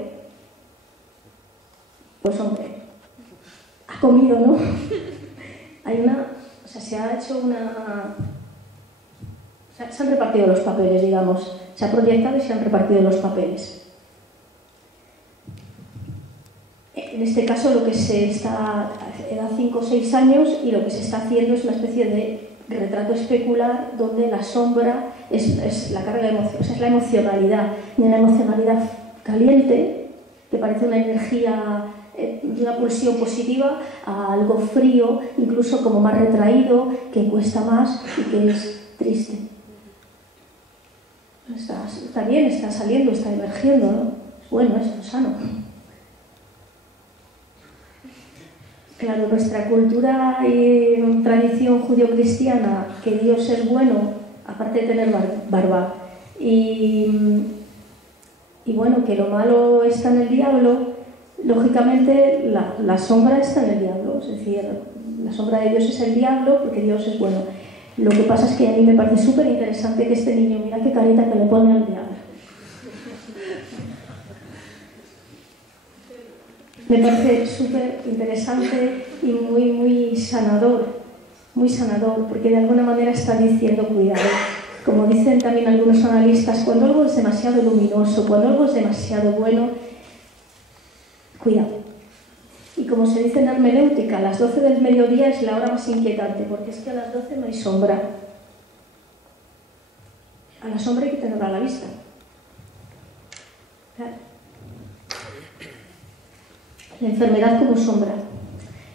pues hombre, ha comido, ¿no? Se ha hecho una... Se han repartido los papeles, digamos. Se ha proyectado y se han repartido los papeles. En este caso, lo que se está... Era 5 o 6 años y lo que se está haciendo es una especie de retrato especular donde la sombra es la carga de emoción, o sea, es la emocionalidad. Y en la emocionalidad caliente, que parece una energía de una pulsión positiva, a algo frío, incluso como más retraído, que cuesta más y que es triste. Está bien, está saliendo, está emergiendo, ¿no? Bueno, es sano. Claro, nuestra cultura y tradición judio-cristiana, que Dios es bueno, aparte de tener barba, y bueno, que lo malo está en el diablo, lógicamente la sombra está en el diablo, es decir, la sombra de Dios es el diablo porque Dios es bueno. Lo que pasa es que a mí me parece súper interesante que este niño, mira qué careta que le pone al diablo. Me parece súper interesante y muy, muy sanador, porque de alguna manera está diciendo cuidado. Como dicen también algunos analistas, cuando algo es demasiado luminoso, cuando algo es demasiado bueno, cuidado. Y como se dice en hermenéutica, a las 12 del mediodía es la hora más inquietante, porque es que a las 12 no hay sombra. A la sombra hay que tenerla a la vista. Claro. La enfermedad como sombra.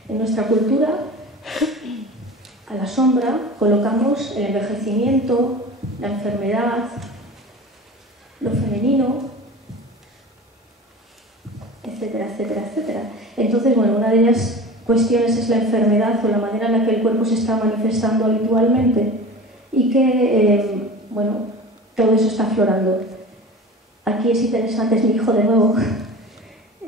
En nuestra cultura, a la sombra colocamos el envejecimiento, la enfermedad, lo femenino, etc. etcétera, etcétera, etcétera. Entonces, bueno, una de ellas cuestiones es la enfermedad o la manera en la que el cuerpo se está manifestando habitualmente y que, bueno, todo eso está aflorando. Aquí es interesante, es mi hijo de nuevo,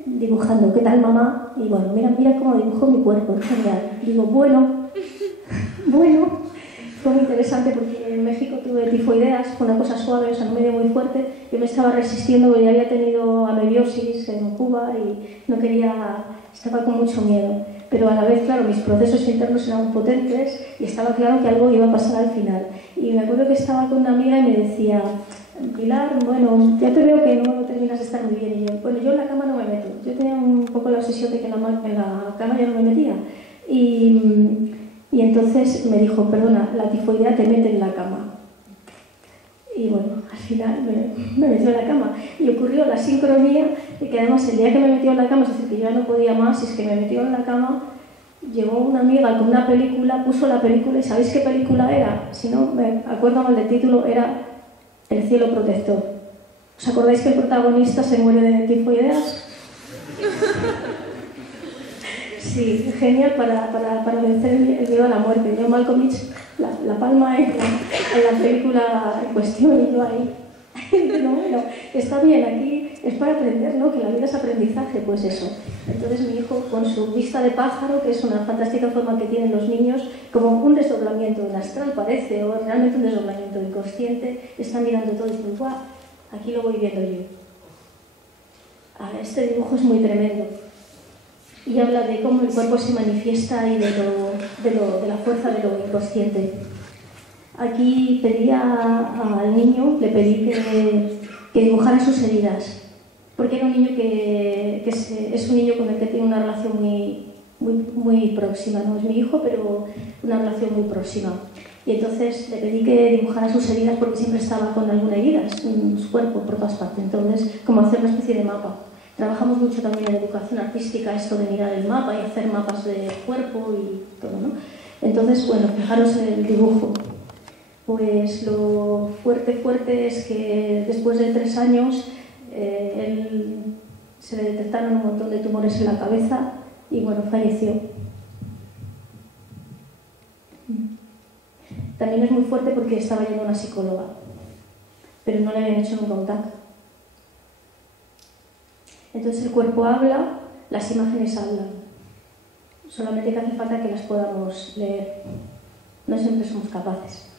dibujando, ¿qué tal mamá? Y bueno, mira cómo dibujo mi cuerpo, es genial. Digo, bueno, fue muy interesante porque en México tuve tifoideas, fue una cosa suave, o sea, no me dio muy fuerte. Yo me estaba resistiendo porque ya había tenido amebiosis en Cuba y no quería, estaba con mucho miedo. Pero a la vez, claro, mis procesos internos eran potentes y estaba claro que algo iba a pasar al final. Y me acuerdo que estaba con una amiga y me decía, Pilar, bueno, ya te veo que no terminas de estar muy bien. Y yo, bueno, yo en la cama no me meto. Yo tenía un poco la obsesión de que en la cama ya no me metía. Y entonces me dijo, perdona, la tifoidea te mete en la cama. Y bueno, al final me metió en la cama. Y ocurrió la sincronía de que además el día que me metió en la cama, es decir, que yo ya no podía más, y es que me metió en la cama, llegó una amiga con una película, puso la película, y ¿sabéis qué película era? Si no me acuerdo mal del título, era El cielo protector. ¿Os acordáis que el protagonista se muere de tifoideas? Sí, genial para vencer el miedo a la muerte. Yo, Malkovich, la palma en la película en cuestión, y yo ahí. Pero bueno, está bien, aquí es para aprender, ¿no? Que la vida es aprendizaje, pues eso. Entonces mi hijo, con su vista de pájaro, que es una fantástica forma que tienen los niños, como un desdoblamiento en astral parece, o realmente un desdoblamiento inconsciente, está mirando todo y dice, ¡guau! Aquí lo voy viendo yo. Este dibujo es muy tremendo. Y habla de cómo el cuerpo se manifiesta y de la fuerza de lo inconsciente. Aquí pedía al niño, le pedí que dibujara sus heridas, porque era un niño es un niño con el que tengo una relación muy próxima. No es mi hijo, pero una relación muy próxima. Y entonces le pedí que dibujara sus heridas porque siempre estaba con alguna herida en su cuerpo, por todas partes. Entonces, como hacer una especie de mapa. Trabajamos mucho también en educación artística, esto de mirar el mapa y hacer mapas de cuerpo y todo, ¿no? Entonces, bueno, fijaros en el dibujo. Pues lo fuerte es que después de 3 años se le detectaron un montón de tumores en la cabeza y, bueno, falleció. También es muy fuerte porque estaba yendo a una psicóloga, pero no le habían hecho nunca un TAC. Entonces el cuerpo habla, las imágenes hablan. Solamente que hace falta que las podamos leer. No siempre somos capaces.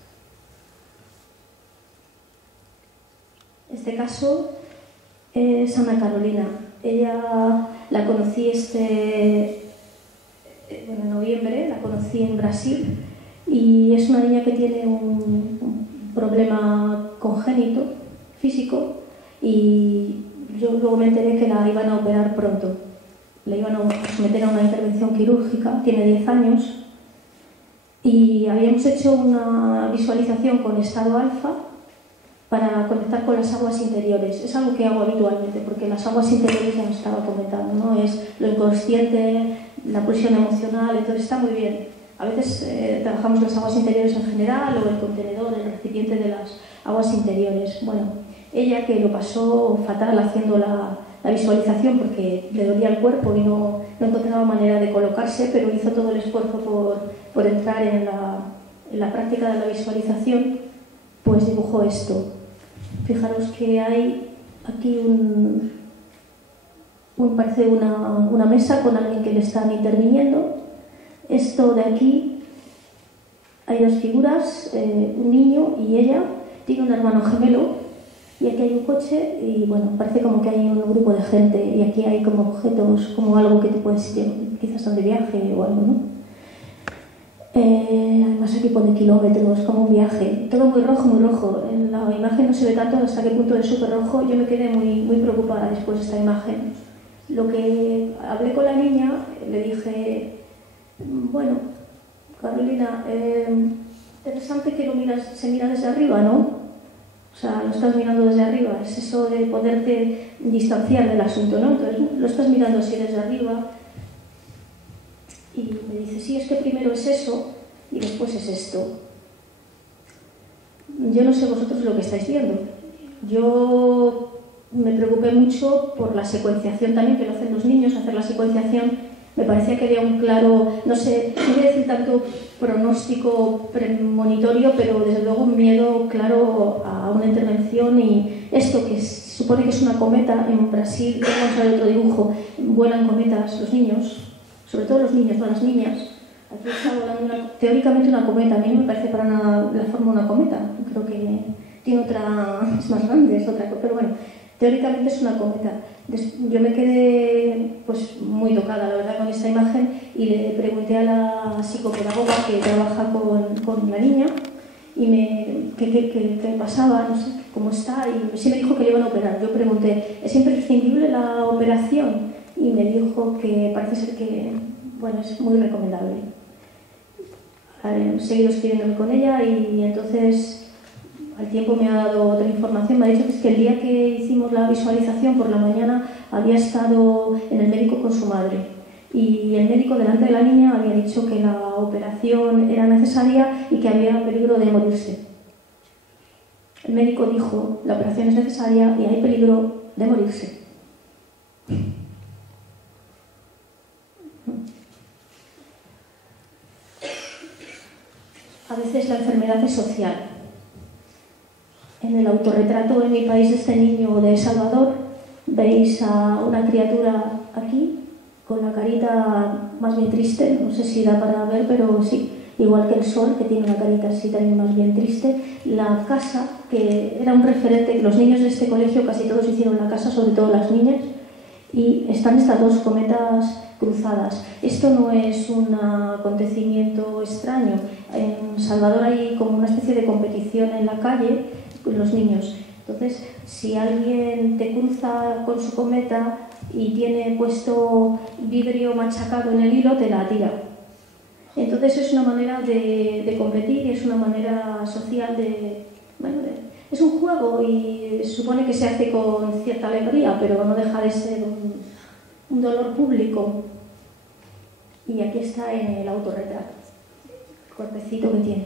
Este caso es Ana Carolina. Ella la conocí en noviembre, la conocí en Brasil y es una niña que tiene un problema congénito, físico, y yo luego me enteré que la iban a operar pronto. Le iban a someter a una intervención quirúrgica, tiene 10 años, y habíamos hecho una visualización con estado alfa para conectar con las aguas interiores. Es algo que hago habitualmente, porque las aguas interiores ya nos estaba comentando, ¿no? Es lo inconsciente, la pulsión emocional, entonces está muy bien. A veces trabajamos las aguas interiores en general, o el contenedor, el recipiente de las aguas interiores. Bueno, ella, que lo pasó fatal haciendo la visualización porque le dolía el cuerpo y no encontraba manera de colocarse, pero hizo todo el esfuerzo por entrar en la práctica de la visualización, pues dibujó esto. Fijaros que hay aquí parece una mesa con alguien que le están interviniendo. Esto de aquí, hay 2 figuras, un niño y ella, tiene un hermano gemelo, y aquí hay un coche y bueno, parece como que hay un grupo de gente, y aquí hay como objetos, como algo que te puedes ir, quizás son de viaje o algo, ¿no? Además aquí pone kilómetros, como un viaje, todo muy rojo, muy rojo. En la imagen no se ve tanto hasta qué punto es súper rojo. Yo me quedé muy preocupada después de esta imagen. Lo que hablé con la niña, le dije, bueno, Carolina, interesante que se mira desde arriba, ¿no? O sea, lo estás mirando desde arriba, es eso de poderte distanciar del asunto, ¿no? Entonces lo estás mirando así desde arriba. Y me dice, sí, es que primero es eso y después es esto. Yo no sé vosotros lo que estáis viendo. Yo me preocupé mucho por la secuenciación también, que lo hacen los niños, hacer la secuenciación. Me parecía que había un claro, no sé, no voy a decir tanto pronóstico premonitorio, pero desde luego un miedo claro a una intervención. Y esto que se supone que es una cometa, en Brasil, vamos a ver otro dibujo, vuelan cometas los niños, sobre todo los niños, no las niñas. Aquí está volando teóricamente una cometa, a mí no me parece para nada la forma de una cometa, creo que tiene otra, es más grande, es otra cosa, pero bueno, teóricamente es una cometa. Yo me quedé pues muy tocada, la verdad, con esta imagen, y le pregunté a la psicopedagoga que trabaja con la niña y qué pasaba, no sé cómo está, y sí me dijo que le iban a operar. Yo pregunté, ¿es imprescindible la operación? Y me dijo que parece ser que, bueno, es muy recomendable. He seguido escribiéndome con ella y entonces al tiempo me ha dado otra información. Me ha dicho que el día que hicimos la visualización por la mañana había estado en el médico con su madre y el médico delante de la niña había dicho que la operación era necesaria y que había peligro de morirse. El médico dijo, la operación es necesaria y hay peligro de morirse. A veces la enfermedad es social. En el autorretrato de mi país de este niño de Salvador veis a una criatura aquí con la carita más bien triste, no sé si da para ver, pero sí, igual que el sol, que tiene una carita así también más bien triste. La casa, que era un referente, los niños de este colegio casi todos hicieron la casa, sobre todo las niñas, y están estas dos cometas cruzadas. Esto no es un acontecimiento extraño. En Salvador hay como una especie de competición en la calle con los niños. Entonces, si alguien te cruza con su cometa y tiene puesto vidrio machacado en el hilo, te la tira. Entonces es una manera de competir y es una manera social es un juego y se supone que se hace con cierta alegría, pero no deja de ser un dolor público. Y aquí está en el autorretrato, el cuerpecito que tiene.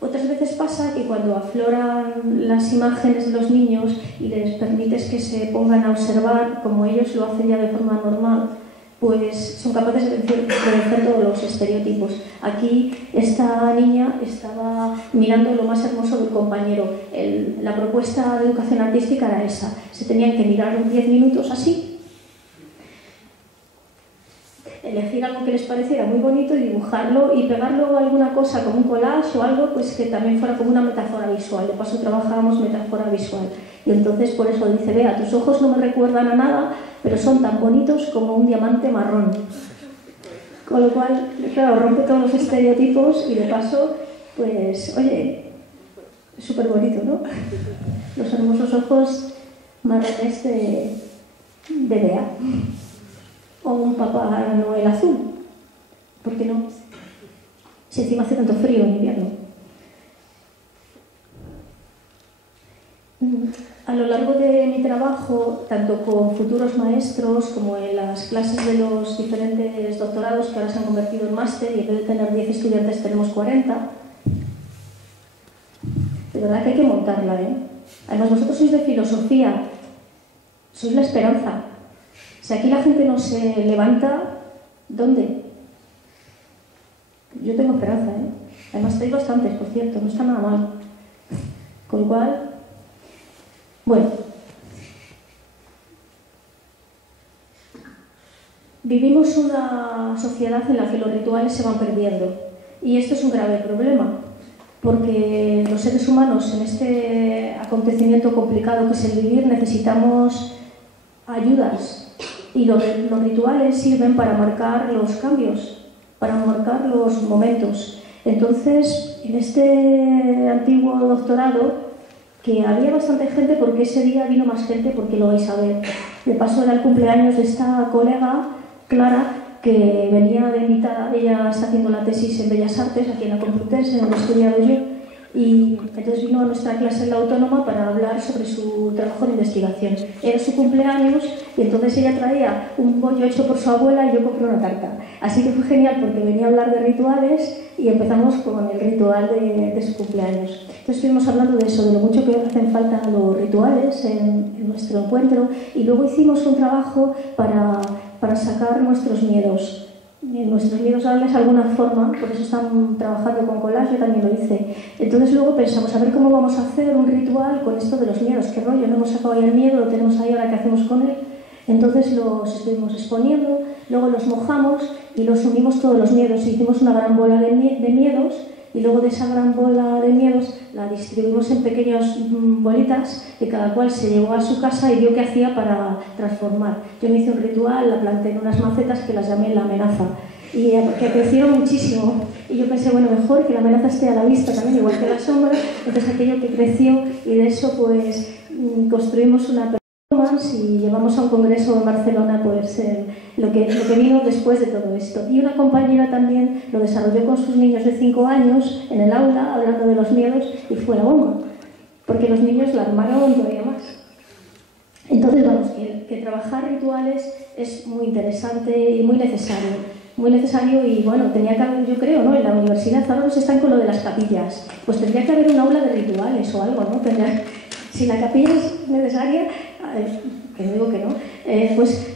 Otras veces pasa que cuando afloran las imágenes de los niños y les permites que se pongan a observar, como ellos lo hacen ya de forma normal, pues son capaces de vencer todos los estereotipos. Aquí esta niña estaba mirando lo más hermoso del compañero. La propuesta de educación artística era esa. Se tenían que mirar 10 minutos así, elegir algo que les pareciera muy bonito y dibujarlo y pegarlo a alguna cosa como un collage o algo pues que también fuera como una metáfora visual. De paso trabajábamos metáfora visual. Y entonces por eso dice, vea, tus ojos no me recuerdan a nada, pero son tan bonitos como un diamante marrón. Con lo cual, claro, rompe todos los estereotipos y de paso, pues, oye, es súper bonito, ¿no? Los hermosos ojos marrones de Bea. O un Papá Noel azul. ¿Por qué no? Si encima hace tanto frío en invierno. A lo largo de mi trabajo, tanto con futuros maestros como en las clases de los diferentes doctorados que ahora se han convertido en máster y en vez de tener 10 estudiantes tenemos 40, de verdad que hay que montarla, ¿eh? Además, vosotros sois de filosofía, sois la esperanza. Si aquí la gente no se levanta, ¿dónde? Yo tengo esperanza, ¿eh? Además, tenéis bastantes, por cierto, no está nada mal. Con lo cual, bueno, vivimos una sociedad en la que los rituales se van perdiendo y esto es un grave problema porque los seres humanos en este acontecimiento complicado que es el vivir necesitamos ayudas y los rituales sirven para marcar los cambios, para marcar los momentos. Entonces, en este antiguo doctorado, que había bastante gente porque ese día vino más gente porque lo vais a ver. De paso era el cumpleaños de esta colega, Clara, que venía de invitada. Ella está haciendo la tesis en Bellas Artes, aquí en la Complutense, donde he estudiado yo, Y entonces vino a nuestra clase en la Autónoma para hablar sobre su trabajo de investigación. Era su cumpleaños y entonces ella traía un bollo hecho por su abuela y yo compré una tarta. Así que fue genial porque venía a hablar de rituales y empezamos con el ritual de su cumpleaños. Entonces estuvimos hablando de eso, de lo mucho que hacen falta los rituales en nuestro encuentro, y luego hicimos un trabajo para sacar nuestros miedos. Nuestros miedos, darles alguna forma, por eso están trabajando con collage, yo también lo hice. Entonces luego pensamos, a ver cómo vamos a hacer un ritual con esto de los miedos, qué rollo, no hemos sacado ahí el miedo, lo tenemos ahí, ahora qué hacemos con él. Entonces los estuvimos exponiendo, luego los mojamos y los unimos todos los miedos, hicimos una gran bola de miedos, y luego de esa gran bola de miedos la distribuimos en pequeñas bolitas y cada cual se llevó a su casa y vio qué hacía para transformar. Yo me hice un ritual, la planté en unas macetas que las llamé la amenaza, y que crecieron muchísimo, y yo pensé, bueno, mejor que la amenaza esté a la vista también, igual que la sombra. Entonces aquello que creció, y de eso pues construimos una performance y llevamos a un congreso en Barcelona pues lo que vino después de todo esto. Y una compañera también lo desarrolló con sus niños de 5 años en el aula, hablando de los miedos, y fue la bomba, porque los niños la armaron todavía más. Entonces, vamos, que trabajar rituales es muy interesante y muy necesario, y bueno, tenía que haber, yo creo, ¿no? En la universidad ahora se están con lo de las capillas, pues tendría que haber un aula de rituales o algo, ¿no? Si la capilla es necesaria, que no digo que no, pues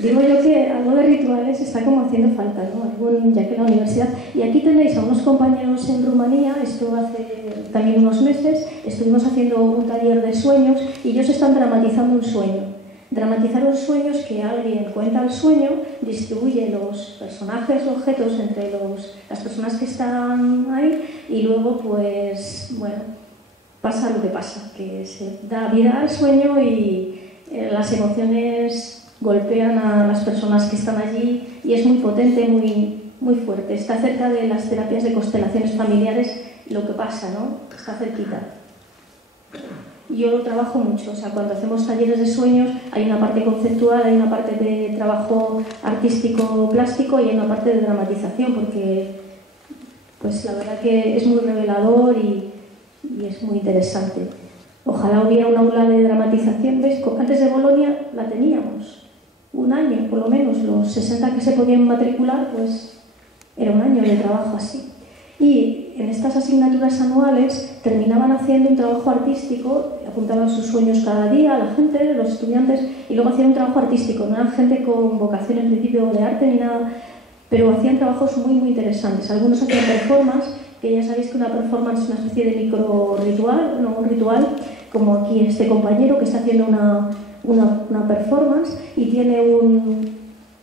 digo yo que algo de rituales está como haciendo falta, ¿no? Ya que la universidad... Y aquí tenéis a unos compañeros en Rumanía, esto hace también unos meses, estuvimos haciendo un taller de sueños y ellos están dramatizando un sueño. Dramatizar un sueño es que alguien cuenta el sueño, distribuye los personajes o objetos entre las personas que están ahí, y luego, pues, bueno, pasa lo que pasa, que se da vida al sueño y las emociones golpean a las personas que están allí, y es muy potente, muy fuerte. Está cerca de las terapias de constelaciones familiares lo que pasa, ¿no? Está cerquita. Yo lo trabajo mucho, o sea, cuando hacemos talleres de sueños hay una parte conceptual, hay una parte de trabajo artístico plástico y hay una parte de dramatización, porque pues la verdad que es muy revelador y es muy interesante. Ojalá hubiera un aula de dramatización, ¿ves? Antes de Bolonia la teníamos. Un año, por lo menos, los 60 que se podían matricular, pues era un año de trabajo así. Y en estas asignaturas anuales terminaban haciendo un trabajo artístico, apuntaban sus sueños cada día a la gente, los estudiantes, y luego hacían un trabajo artístico. No eran gente con vocación en principio de arte ni nada, pero hacían trabajos muy interesantes. Algunos hacían performance, que ya sabéis que una performance es una especie de micro ritual, no un ritual, como aquí este compañero que está haciendo una performance y tiene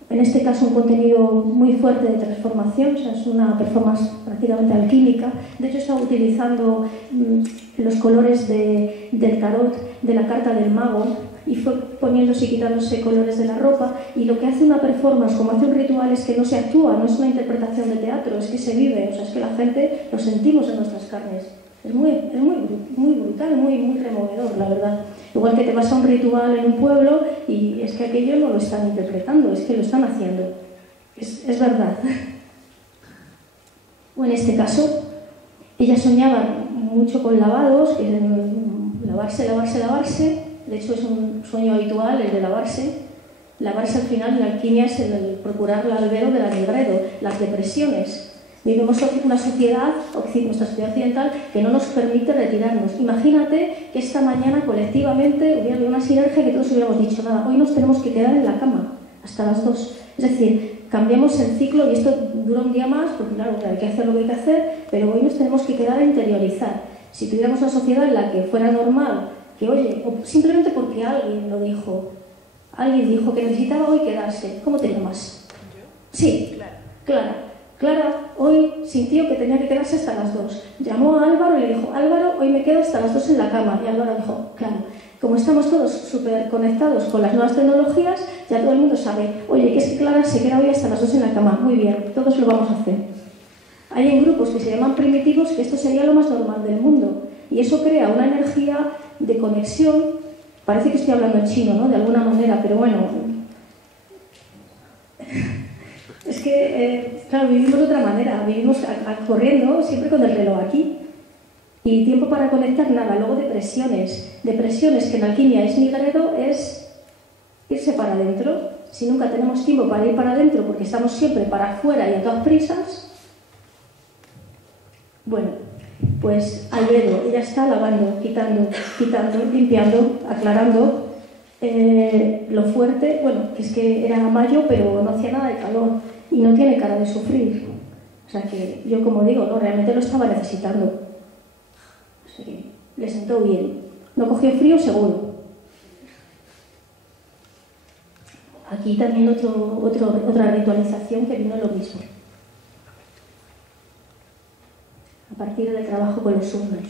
en este caso un contenido muy fuerte de transformación, o sea, es una performance prácticamente alquímica. De hecho, estaba utilizando los colores del tarot, de la carta del mago, y fue poniéndose y quitándose colores de la ropa, y lo que hace una performance, como hace un ritual, es que no se actúa, no es una interpretación de teatro, es que se vive, o sea, es que la gente lo sentimos en nuestras carnes. Es muy brutal, muy removedor, la verdad. Igual que te vas a un ritual en un pueblo y es que aquello no lo están interpretando, es que lo están haciendo. Es verdad. O en este caso, ella soñaba mucho con lavados, que lavarse. De hecho, es un sueño habitual el de lavarse. Lavarse al final, la alquimia es el procurar el albero del almigredo, las depresiones. Vivimos una sociedad, nuestra sociedad occidental, que no nos permite retirarnos. Imagínate que esta mañana colectivamente hubiera habido una sinergia que todos hubiéramos dicho, nada, hoy nos tenemos que quedar en la cama hasta las 2. Es decir, cambiamos el ciclo y esto dura un día más, porque claro, hay que hacer lo que hay que hacer, pero hoy nos tenemos que quedar a interiorizar. Si tuviéramos una sociedad en la que fuera normal, que oye, o simplemente porque alguien lo dijo, alguien dijo que necesitaba hoy quedarse, ¿cómo te llamas? Sí, Clara hoy sintió que tenía que quedarse hasta las 2. Llamó a Álvaro y le dijo, Álvaro, hoy me quedo hasta las 2 en la cama. Y Álvaro dijo, claro, como estamos todos súper conectados con las nuevas tecnologías, ya todo el mundo sabe, oye, que es que Clara se queda hoy hasta las 2 en la cama. Muy bien, todos lo vamos a hacer. Hay en grupos que se llaman primitivos que esto sería lo más normal del mundo. Y eso crea una energía de conexión. Parece que estoy hablando en chino, ¿no? De alguna manera, pero bueno... Es que, claro, vivimos de otra manera, vivimos corriendo siempre con el reloj aquí. Y tiempo para conectar, nada. Luego depresiones. Depresiones, que en alquimia es nigredo, es irse para adentro. Si nunca tenemos tiempo para ir para adentro porque estamos siempre para afuera y a todas prisas, bueno, pues albedo, ella está lavando, quitando, limpiando, aclarando lo fuerte. Bueno, que es que era mayo, pero no hacía nada de calor y no tiene cara de sufrir. O sea que yo, como digo, no, realmente lo estaba necesitando. O sea que le sentó bien. No cogió frío, seguro. Aquí también otra ritualización que vino lo mismo. A partir del trabajo con los urnos.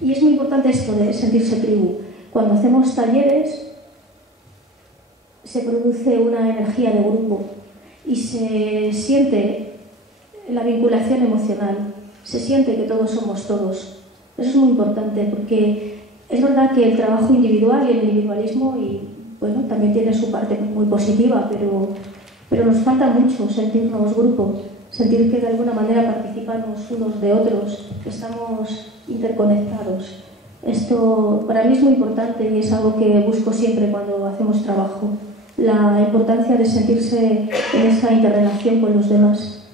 Y es muy importante esto de sentirse tribu. Cuando hacemos talleres se produce una energía de grupo y se siente la vinculación emocional, se siente que todos somos todos. Eso es muy importante porque es verdad que el trabajo individual y el individualismo bueno, también tiene su parte muy positiva, pero nos falta mucho sentirnos grupo, sentir que de alguna manera participamos unos de otros, que estamos interconectados. Esto para mí es muy importante y es algo que busco siempre cuando hacemos trabajo, la importancia de sentirse en esa interrelación con los demás.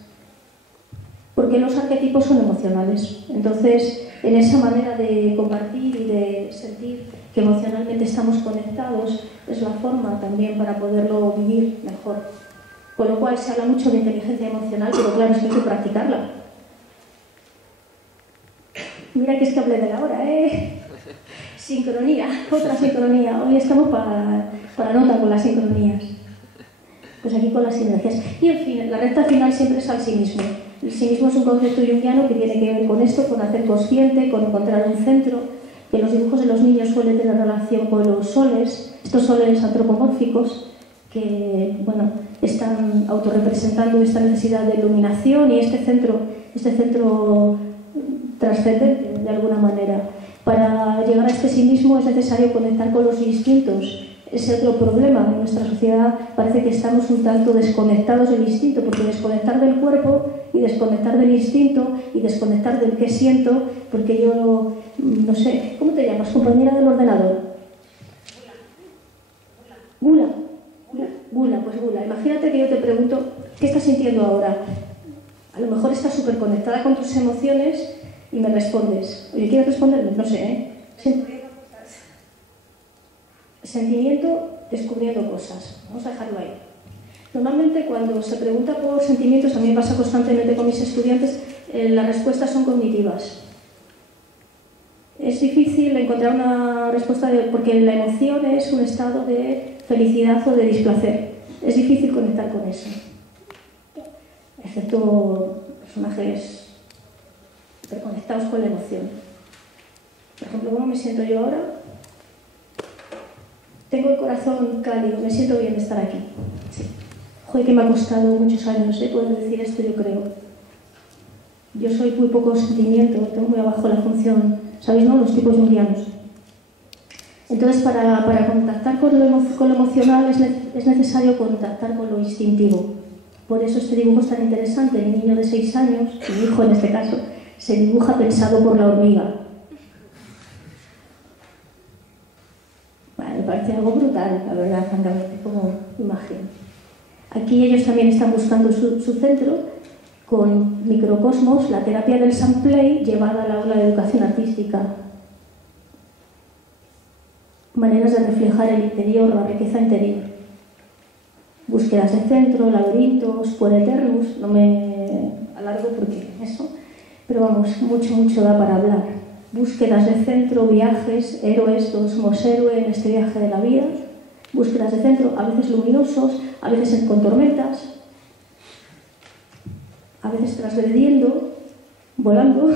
Porque los arquetipos son emocionales, entonces en esa manera de compartir y de sentir que emocionalmente estamos conectados es la forma también para poderlo vivir mejor. Con lo cual se habla mucho de inteligencia emocional, pero claro, es que hay que practicarla. Mira que es que hablé de la hora, ¿eh? Sincronía, otra sincronía. Hoy estamos para nota con las sincronías. Pues aquí con las sinergias. Y en fin, la recta final siempre es al sí mismo. El sí mismo es un concepto junguiano que tiene que ver con esto, con hacer consciente, con encontrar un centro, que los dibujos de los niños suelen tener relación con los soles, estos soles antropomórficos que, bueno, están autorrepresentando esta necesidad de iluminación y este centro trascendente de alguna manera. Para llegar a este sí mismo es necesario conectar con los instintos. Ese otro problema en nuestra sociedad, parece que estamos un tanto desconectados del instinto, porque desconectar del cuerpo y desconectar del instinto y desconectar del qué siento, porque yo no sé, ¿cómo te llamas, compañera del ordenador? Gula. Pues Gula. Imagínate que yo te pregunto, ¿qué estás sintiendo ahora? A lo mejor estás súper conectada con tus emociones y me respondes. Oye, ¿quieres responderme? No sé, ¿eh? Sentimiento, descubriendo cosas. Vamos a dejarlo ahí. Normalmente cuando se pregunta por sentimientos, a mí me pasa constantemente con mis estudiantes, las respuestas son cognitivas. Es difícil encontrar una respuesta porque la emoción es un estado de felicidad o de displacer. Es difícil conectar con eso. Excepto personajes conectados con la emoción. Por ejemplo, ¿cómo me siento yo ahora? Tengo el corazón cálido, me siento bien de estar aquí. Sí. Joder, que me ha costado muchos años, poder decir esto, yo creo. Yo soy muy poco sentimiento, tengo muy abajo la función, ¿sabéis, no? Los tipos junguianos. Entonces, para contactar con lo emocional es necesario contactar con lo instintivo. Por eso este dibujo es tan interesante. El niño de 6 años, mi hijo en este caso, se dibuja pensado por la hormiga. Bueno, me parece algo brutal, la verdad, francamente, como imagen. Aquí ellos también están buscando su centro con Microcosmos, la terapia del Samplay llevada al aula de educación artística. Maneras de reflejar el interior, la riqueza interior. Búsquedas de centro, laberintos, puereternus, no me alargo porque eso, pero vamos, mucho da para hablar. Búsquedas de centro, viajes, héroes, todos somos héroes en este viaje de la vida. Búsquedas de centro, a veces luminosos, a veces con tormentas, a veces transgrediendo, volando,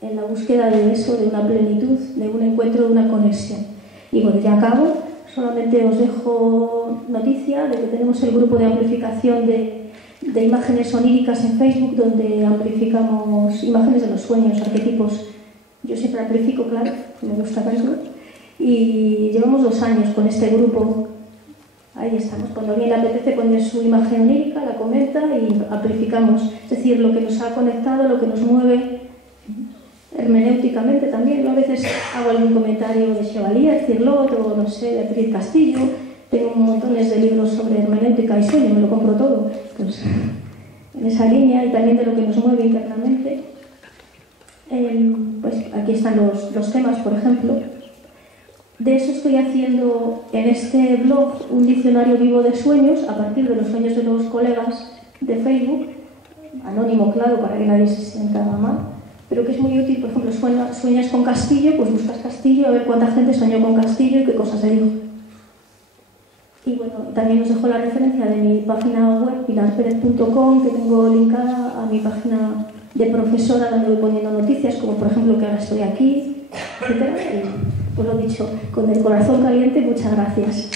en la búsqueda de eso, de una plenitud, de un encuentro, de una conexión. Y bueno, ya acabo, solamente os dejo noticia de que tenemos el grupo de amplificación de imágenes oníricas en Facebook, donde amplificamos imágenes de los sueños, arquetipos. Yo siempre amplifico, claro, me gusta verlo. Y llevamos 2 años con este grupo. Ahí estamos. Cuando alguien le apetece poner su imagen onírica, la comenta y amplificamos. Es decir, lo que nos ha conectado, lo que nos mueve, hermenéuticamente también. Yo a veces hago algún comentario de Chevalier, Cirlot o, no sé, Beatriz Castillo. Tengo montones de libros sobre hermenéutica y sueño, me lo compro todo. Pues, en esa línea, y también de lo que nos mueve internamente. Pues aquí están los temas, por ejemplo. De eso estoy haciendo en este blog un diccionario vivo de sueños a partir de los sueños de los colegas de Facebook, anónimo, claro, para que nadie se sienta mal, pero que es muy útil. Por ejemplo, sueñas con Castillo, pues buscas Castillo a ver cuánta gente soñó con Castillo y qué cosas se dijo. Y bueno, también os dejo la referencia de mi página web, pilarperez.com, que tengo linkada a mi página de profesora, donde voy poniendo noticias, como por ejemplo que ahora estoy aquí, etc. Y pues lo dicho, con el corazón caliente, muchas gracias.